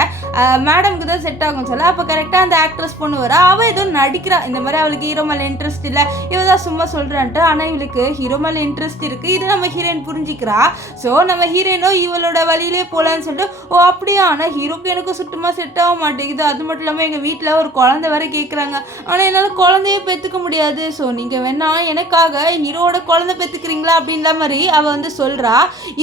மேடம்க்கு தான் செட் ஆகும்னு சொல்ல. அப்போ கரெக்டாக அந்த ஆக்ட்ரஸ் பொண்ணு வர, அவள் ஏதோ நடிக்கிறா. இந்த மாதிரி அவளுக்கு ஹீரோ மேலே இன்ட்ரெஸ்ட் இல்லை, இவ தான் சும்மா சொல்கிறான்ட்டு. ஆனால் இவளுக்கு ஹீரோ மேலே இன்ட்ரெஸ்ட் இருக்குது, இது நம்ம ஹீரோயின் புரிஞ்சிக்கிறா. ஸோ நம்ம ஹீரோயினோ இவளோட வழியிலே போகலான்னு சொல்லிட்டு, ஓ அப்படியா, ஆனால் ஹீரோக்கு எனக்கும் சுத்தமாக செட் ஆக மாட்டேங்குது, அது மட்டும் இல்லாமல் எங்கள் வீட்டில் ஒரு குழந்தை வர கேட்குறாங்க, ஆனால் என்னால் குழந்தைய பெற்றுக்க முடியாது, ஸோ நீங்கள் வேணா எனக்காக ஹீரோவோட குழந்தை பெற்றுக்கிறீங்களா அப்படின்ற மாதிரி அவள் வந்து சொல்கிறா.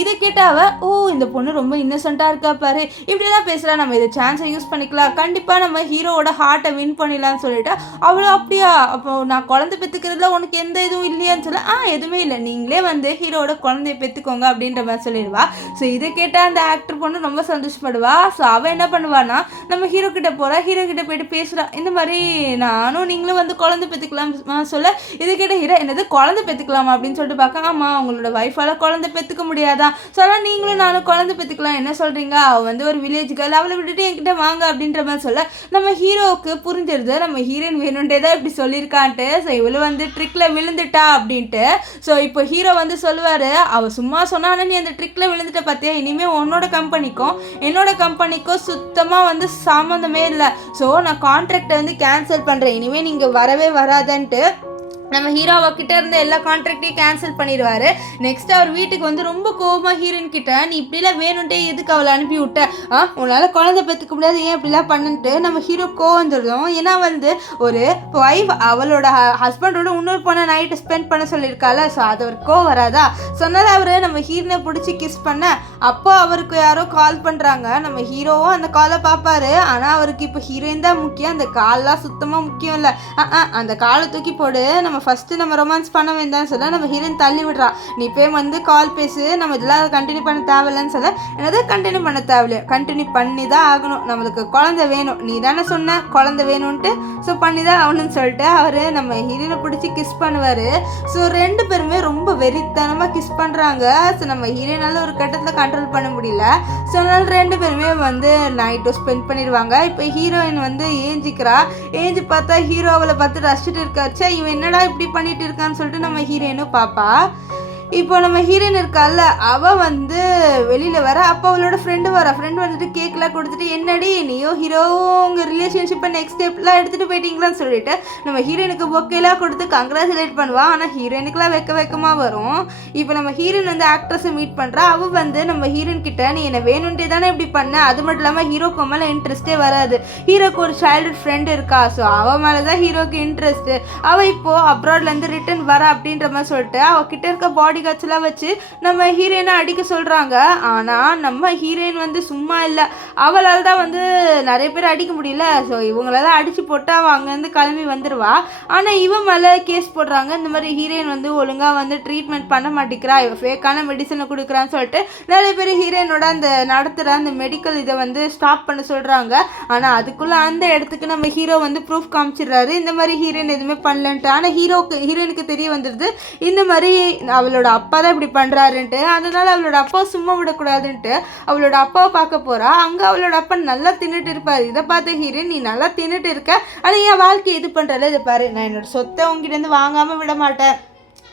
இதை கேட்ட அவள், ஓ இந்த பொண்ணு ரொம்ப இன்னசென்ட்டாக இருக்கா பாரு, இப்படிலாம் பேசுகிறா, நம்ம இதை சான்ஸை யூஸ் பண்ணிக்கலாம், கண்டிப்பாக நம்ம ஹீரோவோட ஹார்ட்டை வின் பண்ணிடலான்னு சொல்லிட்டு அவ்வளோ அப்படியா, அப்போ நான் குழந்தை பெற்றுக்கிறதுல உனக்கு எந்த இதுவும் இல்லையான்னு சொல்ல, எதுவுமே இல்லை, நீங்களே வந்து ஹீரோவோட குழந்தைய பெற்றுக்கோங்க அப்படின்ற மாதிரி சொல்லிடுவா. ஸோ இதை கேட்டால் அந்த ஆக்டர் பொண்ணு ரொம்ப சந்தோஷப்படுவா. ஸோ அவள் என்ன பண்ணுவான்னா நம்ம ஹீரோ கிட்ட போகிறா, ஹீரோ கிட்ட போயிட்டு பேசுகிறா, இந்த மாதிரி நானும் நீங்களும் வந்து குழந்தை பெற்றுக்கலாம் சொல்ல. இதை கேட்ட ஹீரோ, என்னது குழந்தை பெற்றுக்கலாமா அப்படின்னு சொல்லிட்டு பார்க்க, ஆமாம் உங்களோட ஒய்ஃபால் குழந்தை பெற்றுக்க முடியாதான், ஸோ அதனால் நீங்களும் நானும் குழந்தை பெற்றுக்கலாம், என்ன சொல்கிறீங்க, அவள் வந்து ஒரு வில்லேஜ் கேர்ள், அவளை விட்டுட்டு என்கிட்ட வாங்க அப்படின்ற மாதிரி சொல்ல. நம்ம ஹீரோவுக்கு புரிஞ்சிருது நம்ம ஹீரோயின் வேணுன்றே தான் இப்படி சொல்லியிருக்கான்ட்டு. ஸோ இவளு வந்து ட்ரிக்கில் விழுந்துட்டா அப்படின்ட்டு. ஸோ இப்போ ஹீரோ வந்து சொல்லுவார், அவள் சும்மா சொன்னா நீ அந்த ட்ரிக்கில் விழுந்துட்ட பார்த்தியா, இனிமேல் உன்னோட கம்பெனிக்கும் என்னோட கம்பெனிக்கும் சுத்தமாக வந்து சம்மந்தமே இல்லை, ஸோ நான் கான்ட்ராக்டை வந்து கேன்சல் பண்ணுறேன், இனிமேல் நீங்கள் வரவே வராதன்ட்டு நம்ம ஹீரோ அவகிட்ட இருந்த எல்லா கான்ட்ராக்டையும் கேன்சல் பண்ணிடுவார். நெக்ஸ்ட் அவர் வீட்டுக்கு வந்து ரொம்ப கோபமாக ஹீரோயின் கிட்ட, நீ இப்படிலாம் வேணுன்ட்டே எதுக்கு அவளை அனுப்பி விட்ட, உன்னால் குழந்தை பெற்றுக்க முடியாது, ஏன் இப்படிலாம் பண்ணிட்டு நம்ம ஹீரோ கோவம் வந்துடும். ஏன்னா வந்து ஒரு ஒய்ஃப் அவளோட ஹஸ்பண்டோட இன்னொரு பொண்ணை நைட்டு ஸ்பெண்ட் பண்ண சொல்லியிருக்கால, ஸோ அது ஒரு கோவம் வராதா. சொன்னது அவர் நம்ம ஹீரோனை பிடிச்சி கிஸ் பண்ண, அப்போ அவருக்கு யாரோ கால் பண்ணுறாங்க, நம்ம ஹீரோவும் அந்த காலை பார்ப்பாரு. ஆனால் அவருக்கு இப்போ ஹீரோயின் தான் முக்கியம், அந்த கால்லாம் சுத்தமாக முக்கியம் இல்லை, அந்த காலை தூக்கி போடு, நம்ம ஃபஸ்ட்டு நம்ம ரொமான்ஸ் பண்ண வேண்டாம்னு சொல்ல நம்ம ஹீரோயின் தள்ளி விடுறா. நீ போய் வந்து கால் பேசு, நம்ம இதெல்லாம் கண்டினியூ பண்ண தேவையில்லைன்னு சொல்ல. என்னது கண்டினியூ பண்ண தேவையில்லையா, கண்டினியூ பண்ணி தான் ஆகணும், நம்மளுக்கு குழந்தை வேணும், நீ தானே சொன்ன குழந்தை வேணும்ன்ட்டு, ஸோ பண்ணி தான் ஆகணும்னு சொல்லிட்டு அவர் நம்ம ஹீரோயினை பிடிச்சி கிஸ் பண்ணுவார். ஸோ 2 பேருமே ரொம்ப வெறித்தனமாக கிஸ் பண்ணுறாங்க. ஸோ நம்ம ஹீரோயினால ஒரு கட்டத்தில் கண்ட்ரோல் பண்ண முடியல. ஸோ அதனால் 2 பேருமே வந்து நைட்டும் ஸ்பெண்ட் பண்ணிடுவாங்க. இப்போ ஹீரோயின் வந்து ஏஞ்சிக்கிறா. ஏஞ்சி பார்த்தா ஹீரோ அவளை பார்த்து ரசிச்சுட்டு இருக்காச்சா, இவன் என்னடா இப்படி பண்ணிட்டு இருக்கான்னு சொல்லிட்டு நம்ம ஹீரோயினும் பாப்பா. இப்போ நம்ம ஹீரோயின் இருக்கால அவள் வந்து வெளியில் வர அப்போ அவளோட ஃப்ரெண்டு வந்துட்டு கேக்லாம் கொடுத்துட்டு என்னடி நீயும் ஹீரோவும் உங்கள் ரிலேஷன்ஷிப்பை நெக்ஸ்ட் ஸ்டெப்லாம் எடுத்துகிட்டு போயிட்டீங்களான்னு சொல்லிட்டு நம்ம ஹீரோயினுக்கு பொக்கேலாம் கொடுத்து கங்க்ராச்சுலேட் பண்ணுவான். ஆனால் ஹீரோயினுக்குலாம் வெக்கமாக வரும். இப்போ நம்ம ஹீரோயின் வந்து ஆக்ட்ரஸை மீட் பண்ணுறா. அவள் வந்து நம்ம ஹீரோயின் கிட்ட நீ என்னை வேணுன்ட்டே தானே இப்படி பண்ண, அது மட்டும் இல்லாமல் ஹீரோக்கு மேலே இன்ட்ரெஸ்ட்டே வராது, ஹீரோக்கு ஒரு சைல்டுஹுட் ஃப்ரெண்டு இருக்கா, ஸோ அவள் மேலே தான் ஹீரோக்கு இன்ட்ரெஸ்ட்டு, அவள் இப்போது அப்ராட்லேருந்து ரிட்டர்ன் வரா அப்படின்ற மாதிரி சொல்லிட்டு அவகிட்ட இருக்க பாடி கார்ட்ஸ்லாம் வச்சு நம்ம ஹீரோயினை அடிக்க சொல்கிறாங்க. ஆனால் நம்ம ஹீரோயின் வந்து சும்மா இல்லை, அவளால் தான் வந்து நிறைய பேர் அடிக்க முடியல, ஸோ இவங்களெல்லாம் அடித்து போட்டு அவள் அங்கேருந்து கிளம்பி வந்துடுவா. ஆனால் இவன் மேலே கேஸ் போடுறாங்க. இந்த மாதிரி ஹீரோயின் வந்து ஒழுங்காக வந்து ட்ரீட்மெண்ட் பண்ண மாட்டேங்கிறா, இவன் ஃபேக்கான மெடிசனை கொடுக்குறான்னு சொல்லிட்டு நிறைய பேர் ஹீரோயினோட அந்த நடத்துகிற அந்த மெடிக்கல் இதை வந்து ஸ்டாப் பண்ண சொல்கிறாங்க. ஆனால் அதுக்குள்ளே அந்த இடத்துக்கு நம்ம ஹீரோ வந்து ப்ரூஃப் காமிச்சிடுறாரு இந்த மாதிரி ஹீரோயின் எதுவுமே பண்ணலன்ட்டு. ஆனால் ஹீரோயினுக்கு தெரிய வந்துடுது இந்த மாதிரி அவளோட அப்பா தான் இப்படி பண்ணுறாருன்ட்டு. அதனால அவளோட அப்பா சும்மா விடக்கூடாதுன்ட்டு அவளோட அப்பாவை பார்க்க போகிறா. அங்கே அவளோட அப்பா நல்லா தின்னுட்டு இருப்பார். இதை பார்த்த ஹீரோயின் நீ நல்லா தின்னுட்டு இருக்க, ஆனால் என் வாழ்க்கையை இது பண்ணுறல, இதை பாரு நான் என்னோட சொத்தை உங்ககிட்டேருந்து வாங்காமல் விட மாட்டேன்,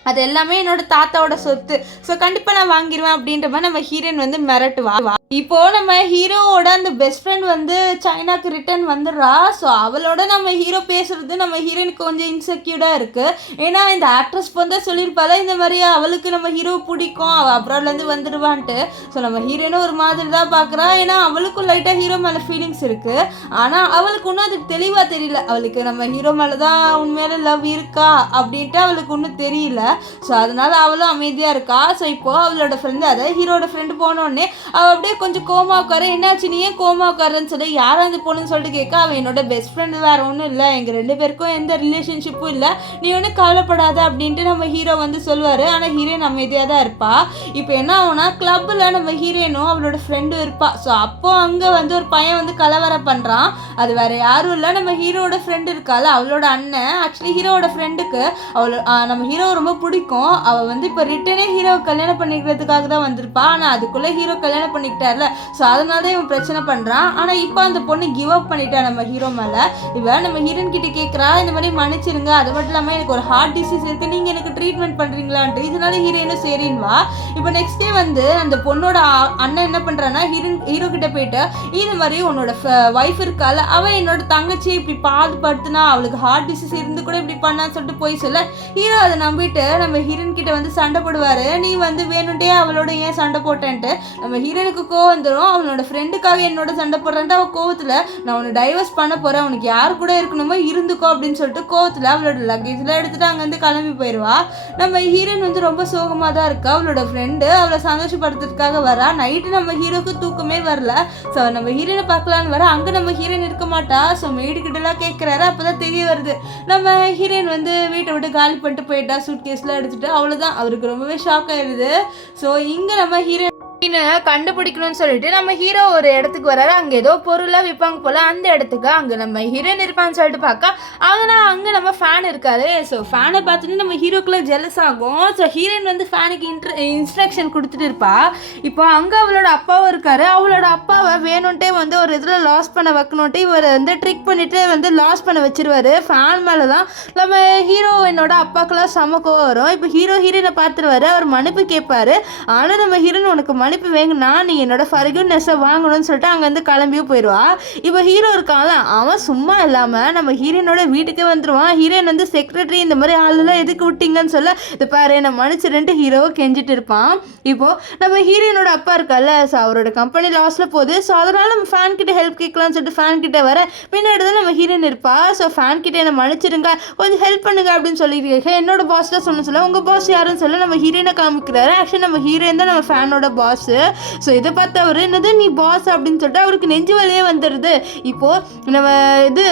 அது எல்லாமே என்னோட தாத்தாவோட சொத்து, ஸோ கண்டிப்பாக நான் வாங்கிடுவேன் அப்படின்ற மாதிரி நம்ம ஹீரோயின் வந்து மிரட்டுவா. இப்போது நம்ம ஹீரோவோட அந்த பெஸ்ட் ஃப்ரெண்ட் வந்து சைனாக்கு ரிட்டர்ன் வந்துடுறா. ஸோ அவளோட நம்ம ஹீரோ பேசுகிறது நம்ம ஹீரோயினுக்கு கொஞ்சம் இன்செக்யூர்டாக இருக்குது. ஏன்னா இந்த ஆக்ட்ரஸ் வந்து சொல்லியிருப்பால இந்த மாதிரி அவளுக்கு நம்ம ஹீரோ பிடிக்கும், அவள் அப்ராட்லேருந்து வந்துடுவான்ட்டு. ஸோ நம்ம ஹீரோயினும் ஒரு மாதிரி தான் பார்க்குறா, ஏன்னா அவளுக்கும் லைட்டாக ஹீரோ மேலே ஃபீலிங்ஸ் இருக்குது. ஆனால் அவளுக்கு ஒன்றும் அது தெளிவாக தெரியல, அவளுக்கு நம்ம ஹீரோ மேலே தான் உண்மையில லவ் இருக்கா அப்படின்ட்டு அவளுக்கு ஒன்றும் தெரியல. ஸோ அதனால அவளும் அமைதியாக இருக்கா. ஸோ இப்போது அவளோட ஃப்ரெண்டு, அதாவது ஹீரோட ஃப்ரெண்டு போனோடனே அவள் அப்படியே கொஞ்சம் கோமா உட்கார, என்னாச்சு நீ ஏன் கோமா உட்காருன்னு சொல்லி யாரும் அந்த பொண்ணுன்னு சொல்லிட்டு கேட்க, அவன் என்னோட பெஸ்ட் ஃப்ரெண்டு, வேறு ஒன்றும் இல்லை, எங்கள் 2 பேருக்கும் எந்த ரிலேஷன்ஷிப்பும் இல்லை, நீ ஒன்றும் கவலைப்படாத அப்படின்ட்டு நம்ம ஹீரோ வந்து சொல்லுவார். ஆனால் ஹீரோயின் அமைதியாக தான் இருப்பா. இப்போ என்ன ஆகுனா கிளப்பில் நம்ம ஹீரோயினும் அவளோட ஃப்ரெண்டும் இருப்பா. ஸோ அப்போ அங்கே வந்து ஒரு பையன் வந்து கலவரம் பண்ணுறான். அது வேறு யாரும் இல்லை, நம்ம ஹீரோட ஃப்ரெண்டு இருக்கால அவளோட அண்ணன். ஆக்சுவலி ஹீரோட ஃப்ரெண்டுக்கு நம்ம ஹீரோ ரொம்ப பிடிக்கும். அவள் வந்து இப்போ ரிட்டனே ஹீரோவை கல்யாணம் பண்ணிக்கிறதுக்காக தான் வந்திருப்பா. ஆனால் அதுக்குள்ளே ஹீரோ கல்யாணம் பண்ணிக்கிட்டார்ல, ஸோ அதனால தான் இவன் பிரச்சனை பண்ணுறான். ஆனால் இப்போ அந்த பொண்ணு கிவ் அப் பண்ணிட்டா நம்ம ஹீரோ மேலே. இவன் நம்ம ஹீரோயின் கிட்ட கேட்குறா இந்த மாதிரி மன்னிச்சிருங்க, அது மட்டும் இல்லாமல் எனக்கு ஒரு ஹார்ட் டிசீஸ் இருக்குது, நீங்கள் எனக்கு ட்ரீட்மெண்ட் பண்ணுறீங்களான்ட்டு. இதனால ஹீரோயினும் சரின்வா. இப்போ நெக்ஸ்ட் டே வந்து அந்த பொண்ணோட அண்ணன் என்ன பண்ணுறான்னா ஹீரோ கிட்ட போயிட்டு இந்த மாதிரி உன்னோட ஒய்ஃப் இருக்கால அவன் என்னோட தங்கச்சி இப்படி பாதுபடுத்தினா, அவளுக்கு ஹார்ட் டிசீஸ் இருந்து கூட இப்படி பண்ணான்னு சொல்லிட்டு போய் சொல்ல ஹீரோ அதை நம்பிட்டு நம்ம ஹீரோயின் கிட்ட வந்து சண்டை போடுவார். நீ வந்து வேணுன்ட்டே அவளோட ஏன் சண்டை போட்டேன்ட்டு. நம்ம ஹீரோனுக்கு கோவம் வந்துடும், அவனோட ஃப்ரெண்டுக்காக என்னோட சண்டை போடுறான்ட்டு அவள் கோவத்தில் நான் உன்னை டைவர்ஸ் பண்ண போகிறேன், உனக்கு யார் கூட இருக்கணுமோ இருந்துக்கோ அப்படின்னு சொல்லிட்டு கோவத்தில் அவளோட லக்கேஜில் எடுத்துகிட்டு அங்கேருந்து கிளம்பி போயிடுவா. நம்ம ஹீரோயின் வந்து ரொம்ப சோகமாக தான் இருக்கா. அவளோட ஃப்ரெண்டு அவளை சந்தோஷப்படுத்துறதுக்காக வரா. நைட்டு நம்ம ஹீரோக்கு தூக்கமே வரல. ஸோ நம்ம ஹீரோயினை பார்க்கலான்னு வர, அங்கே நம்ம ஹீரோயின் இருக்க மாட்டா. ஸோ மெய்டுக்கிட்டலாம் கேட்குறாரு. அப்போ தான் தெரிய வருது நம்ம ஹீரோயின் வந்து வீட்டை விட்டு காலி பண்ணிட்டு போயிட்டா, சூட் கேஸ்லாம் எடுத்துகிட்டு. அவ்வளோதான், அவருக்கு ரொம்பவே ஷாக் ஆயிடுது. ஸோ இங்கே நம்ம ஹீரோயின் கண்டுபிடிக்கணும்னு சொல்லிட்டு நம்ம ஹீரோ ஒரு இடத்துக்கு வர்றாரு. அங்கே ஏதோ பொருளாக விற்பாங்க போல், அந்த இடத்துக்கு அங்கே நம்ம ஹீரோயின் இருப்பான்னு சொல்லிட்டு பார்க்க அங்கே நம்ம ஃபேன் இருக்காரு. ஸோ ஃபேனை பார்த்துட்டு நம்ம ஹீரோக்குள்ளே ஜெலஸ் ஆகும். ஸோ ஹீரோயின் வந்து ஃபேனுக்கு இன்ஸ்ட்ரக்ஷன் கொடுத்துட்டு இருப்பா. இப்போ அங்கே அவளோட அப்பாவும் இருக்காரு. அவளோட அப்பாவை வேணும்ட்டே வந்து ஒரு இதில் லாஸ் பண்ண வைக்கணுன்ட்டு இவர் வந்து ட்ரிக் பண்ணிட்டு வந்து லாஸ் பண்ண வச்சிருவாரு. ஃபேன் மேலே தான் நம்ம ஹீரோயினோட அப்பாக்கெல்லாம் சமக்கம் வரும். இப்போ ஹீரோயினை பார்த்துருவாரு, அவர் மன்னிப்பு கேட்பாரு. ஆனால் நம்ம ஹீரோயின் உனக்கு மன்னிப்பு வேணும்னா நீ என்னோட ஃபர்கிவ்னஸை வாங்கணும்னு சொல்லிட்டு அங்கேருந்து கிளம்பியும் போயிடுவா. இப்போ ஹீரோ இருக்கான்ல அவன் சும்மா இல்லாமல் நம்ம ஹீரோயினோட வீட்டுக்கே வந்துடுவான். ஹீரோயின் வந்து செக்ரட்டரி இந்த மாதிரி ஆளுலாம் எதுக்கு விட்டீங்கன்னு சொல்ல இது பாரு நான் மன்னிச்சிருன்ட்டு ஹீரோவை கெஞ்சிட்டு இருப்பான். இப்போது நம்ம ஹீரோயினோட அப்பா இருக்கால, ஸோ அவரோட கம்பெனி லாஸில் போகுது. ஸோ அதனால் நம்ம ஃபேன் கிட்ட ஹெல்ப் கேட்கலான்னு சொல்லிட்டு ஃபேன் கிட்ட வர பின்னாடி தான் நம்ம ஹீரோயின் இருப்பா. ஸோ ஃபேன் கிட்ட என்ன மன்னிச்சிருங்க, கொஞ்சம் ஹெல்ப் பண்ணுங்க அப்படின்னு சொல்லிட்டு என்னோட பாஸ் தான் சொல்ல உங்கள் பாஸ் யாருன்னு சொல்ல நம்ம ஹீரோயினை காமிக்கிறாரு. ஆக்சுவலி நம்ம ஹீரோயின் தான் நம்ம ஃபேனோட பாஸ். ஸோ இதை பார்த்து அவர் என்னது நீ பாஸ் அப்படின்னு சொல்லிட்டு அவருக்கு நெஞ்சு வலியே வந்துடுது. இப்போது நம்ம இது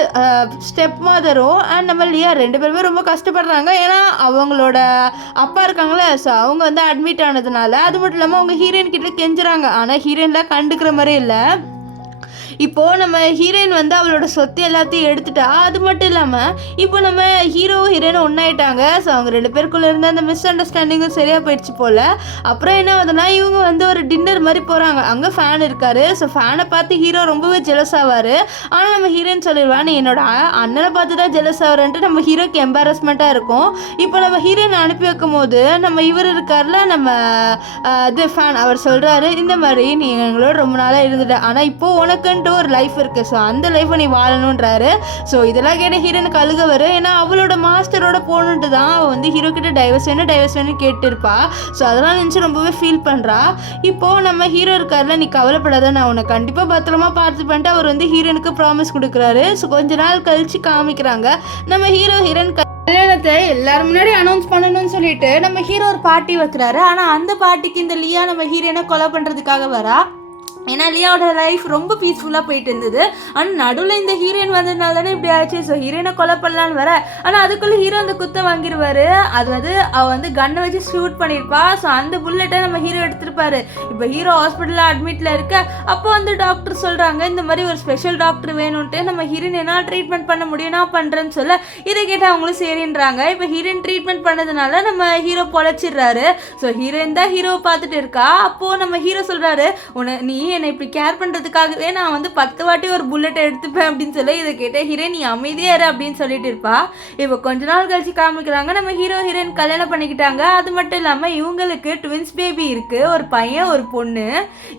ஸ்டெப் மாதரும் அண்ட் நம்ம லியா 2 பேருமே ரொம்ப கஷ்டப்படுறாங்க. ஏன்னா அவங்களோட அப்பா இருக்காங்களே, ஸோ அவங்க வந்து அட்மிட் ஆனதுனால. அது மட்டும் இல்லாமல் அவங்க ஹீரோயின் கிட்ட கெஞ்சுறாங்க. ஆனால் ஹீரோயின்லாம் கண்டுக்கிற மாதிரி இல்லை. இப்போது நம்ம ஹீரோயின் வந்து அவளோட சொத்து எல்லாத்தையும் எடுத்துட்டா. அது மட்டும் இல்லாமல் இப்போ நம்ம ஹீரோ ஹீரோயின் ஒன்றாயிட்டாங்க. ஸோ அவங்க 2 பேருக்குள்ளே இருந்த அந்த மிஸ் அண்டர்ஸ்டாண்டிங்கும் சரியாக போயிடுச்சு போல். அப்புறம் என்ன ஆகுதுன்னா இவங்க வந்து ஒரு டின்னர் மாதிரி போகிறாங்க. அங்கே ஃபேன் இருக்காரு. ஸோ ஃபேனை பார்த்து ஹீரோ ரொம்பவே ஜெலஸ் ஆவார். ஆனால் நம்ம ஹீரோயின் சொல்லிடுவா, நீ என்னோட அண்ணனை பார்த்து தான் ஜெலஸ் ஆகிறன்ட்டு நம்ம ஹீரோக்கு எம்பாரஸ்மெண்ட்டாக இருக்கும். இப்போ நம்ம ஹீரோயின் அனுப்பி வைக்கும் போது நம்ம இவர் இருக்கார்ல, நம்ம இது ஃபேன், அவர் சொல்கிறாரு, இந்த மாதிரி நீ எங்களோட ரொம்ப நாளாக இருந்துட்ட, ஆனால் இப்போது உனக்குன்ட்டு ஒரு லைஃப் இருக்குது. ஸோ அந்த லைஃப்பை நீ வாழணுன்றாரு. ஸோ இதெல்லாம் கேட்ட ஹீரோனுக்கு அழுக வரும். ஏன்னா அவளோட மாஸ்டரோட போகணுன்ட்டு தான் அவள் வந்து ஹீரோ கிட்ட டைவர்ஸ் வேணும் கேட்டுருப்பா. ஸோ அதெல்லாம் நினச்சி ரொம்பவே ஃபீல் பண்ணுறா. இப்போது நம்ம ஹீரோ இருக்கார்ல, நீ கவலைப்படாத, நான் உன்னை கண்டிப்பாக பத்திரமா பார்த்துப்பேன்ட்டு அவர் வந்து ஹீரோனுக்கு ப்ராமிஸ் கொடுக்குறாரு. ஸோ கொஞ்ச நாள் கழிச்சு காமிக்கிறாங்க நம்ம ஹீரோயின் கல்யாணத்தை எல்லாரும் முன்னாடி அனௌன்ஸ் பண்ணணும்னு சொல்லிட்டு நம்ம ஹீரோ ஒரு பார்ட்டி வைக்கிறாரு. ஆனால் அந்த பார்ட்டிக்கு இந்த லியா நம்ம ஹீரோயினை கொலை பண்ணுறதுக்காக வரா. ஏன்னா லியாவோட லைஃப் ரொம்ப பீஸ்ஃபுல்லாக போயிட்டு இருந்தது. ஆனால் நடுவில் இந்த ஹீரோயின் வந்ததுனால தானே இப்படி ஆச்சு. ஸோ ஹீரோயினை கொலை பண்ணலான்னு வர, ஆனால் அதுக்குள்ளே ஹீரோ அந்த குத்தை வாங்கிடுவார். அது வந்து அவள் வந்து கன்னை வச்சு ஷூட் பண்ணியிருப்பா. ஸோ அந்த புல்லட்டை நம்ம ஹீரோ எடுத்திருப்பாரு. இப்போ ஹீரோ ஹாஸ்பிட்டலில் அட்மிட்டில் இருக்க, அப்போ வந்து டாக்டர் சொல்கிறாங்க, இந்த மாதிரி ஒரு ஸ்பெஷல் டாக்டர் வேணும்ன்ட்டு. நம்ம ஹீரோயின் என்ன ட்ரீட்மெண்ட் பண்ண முடியும், நான் பண்ணுறேன்னு சொல்ல, இதை கேட்டால் அவங்களும் சரின்றாங்க. இப்போ ஹீரோயின் ட்ரீட்மெண்ட் பண்ணதுனால நம்ம ஹீரோ பொழைச்சிடுறாரு. ஸோ ஹீரோயின் தான் ஹீரோவை பார்த்துட்டு இருக்கா. அப்போது நம்ம ஹீரோ சொல்கிறாரு, நீ என்னை இப்படி கேர் பண்ணுறதுக்காகவே நான் வந்து 10 வாட்டி ஒரு புல்லட்டை எடுத்துப்பேன் அப்படின்னு சொல்லி, இதை கேட்ட ஹீரோயின் நீ அமைதியாக இரு அப்படின்னு சொல்லிட்டு இருப்பா. இப்போ கொஞ்ச நாள் கழிச்சு காமிக்கிறாங்க நம்ம ஹீரோயின் கல்யாணம் பண்ணிக்கிட்டாங்க. அது மட்டும் இல்லாமல் இவங்களுக்கு ட்வின்ஸ் பேபி இருக்குது, ஒரு பையன் ஒரு பொண்ணு.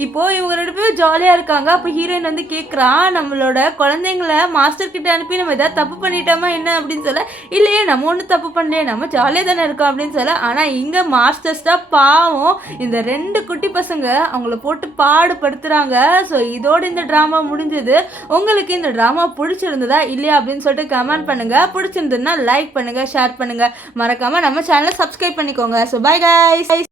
இப்போது இவங்க 2 பேரும் ஜாலியாக இருக்காங்க. அப்போ ஹீரோயின் வந்து கேட்குறான், நம்மளோட குழந்தைங்கள மாஸ்டர் கிட்ட அனுப்பி நம்ம எதாவது தப்பு பண்ணிட்டோமா என்ன அப்படின்னு சொல்ல, இல்லையே நம்ம ஒன்றும் தப்பு பண்ணலையே, நம்ம ஜாலியாக தானே இருக்கோம் அப்படின்னு சொல்ல. ஆனால் இங்கே மாஸ்டர்ஸ் தான் பாவம், இந்த 2 குட்டி பசங்க அவங்கள போட்டு பாடுபடுத்துகிறாங்க. ஸோ இதோட இந்த ட்ராமா முடிஞ்சது. உங்களுக்கு இந்த ட்ராமா பிடிச்சிருந்ததா இல்லையா அப்படின்னு சொல்லிட்டு கமெண்ட் பண்ணுங்க. பிடிச்சிருந்ததுன்னா லைக் பண்ணுங்க, ஷேர் பண்ணுங்க, மறக்காம நம்ம சேனலை சப்ஸ்கிரைப் பண்ணிக்கோங்க. So bye guys.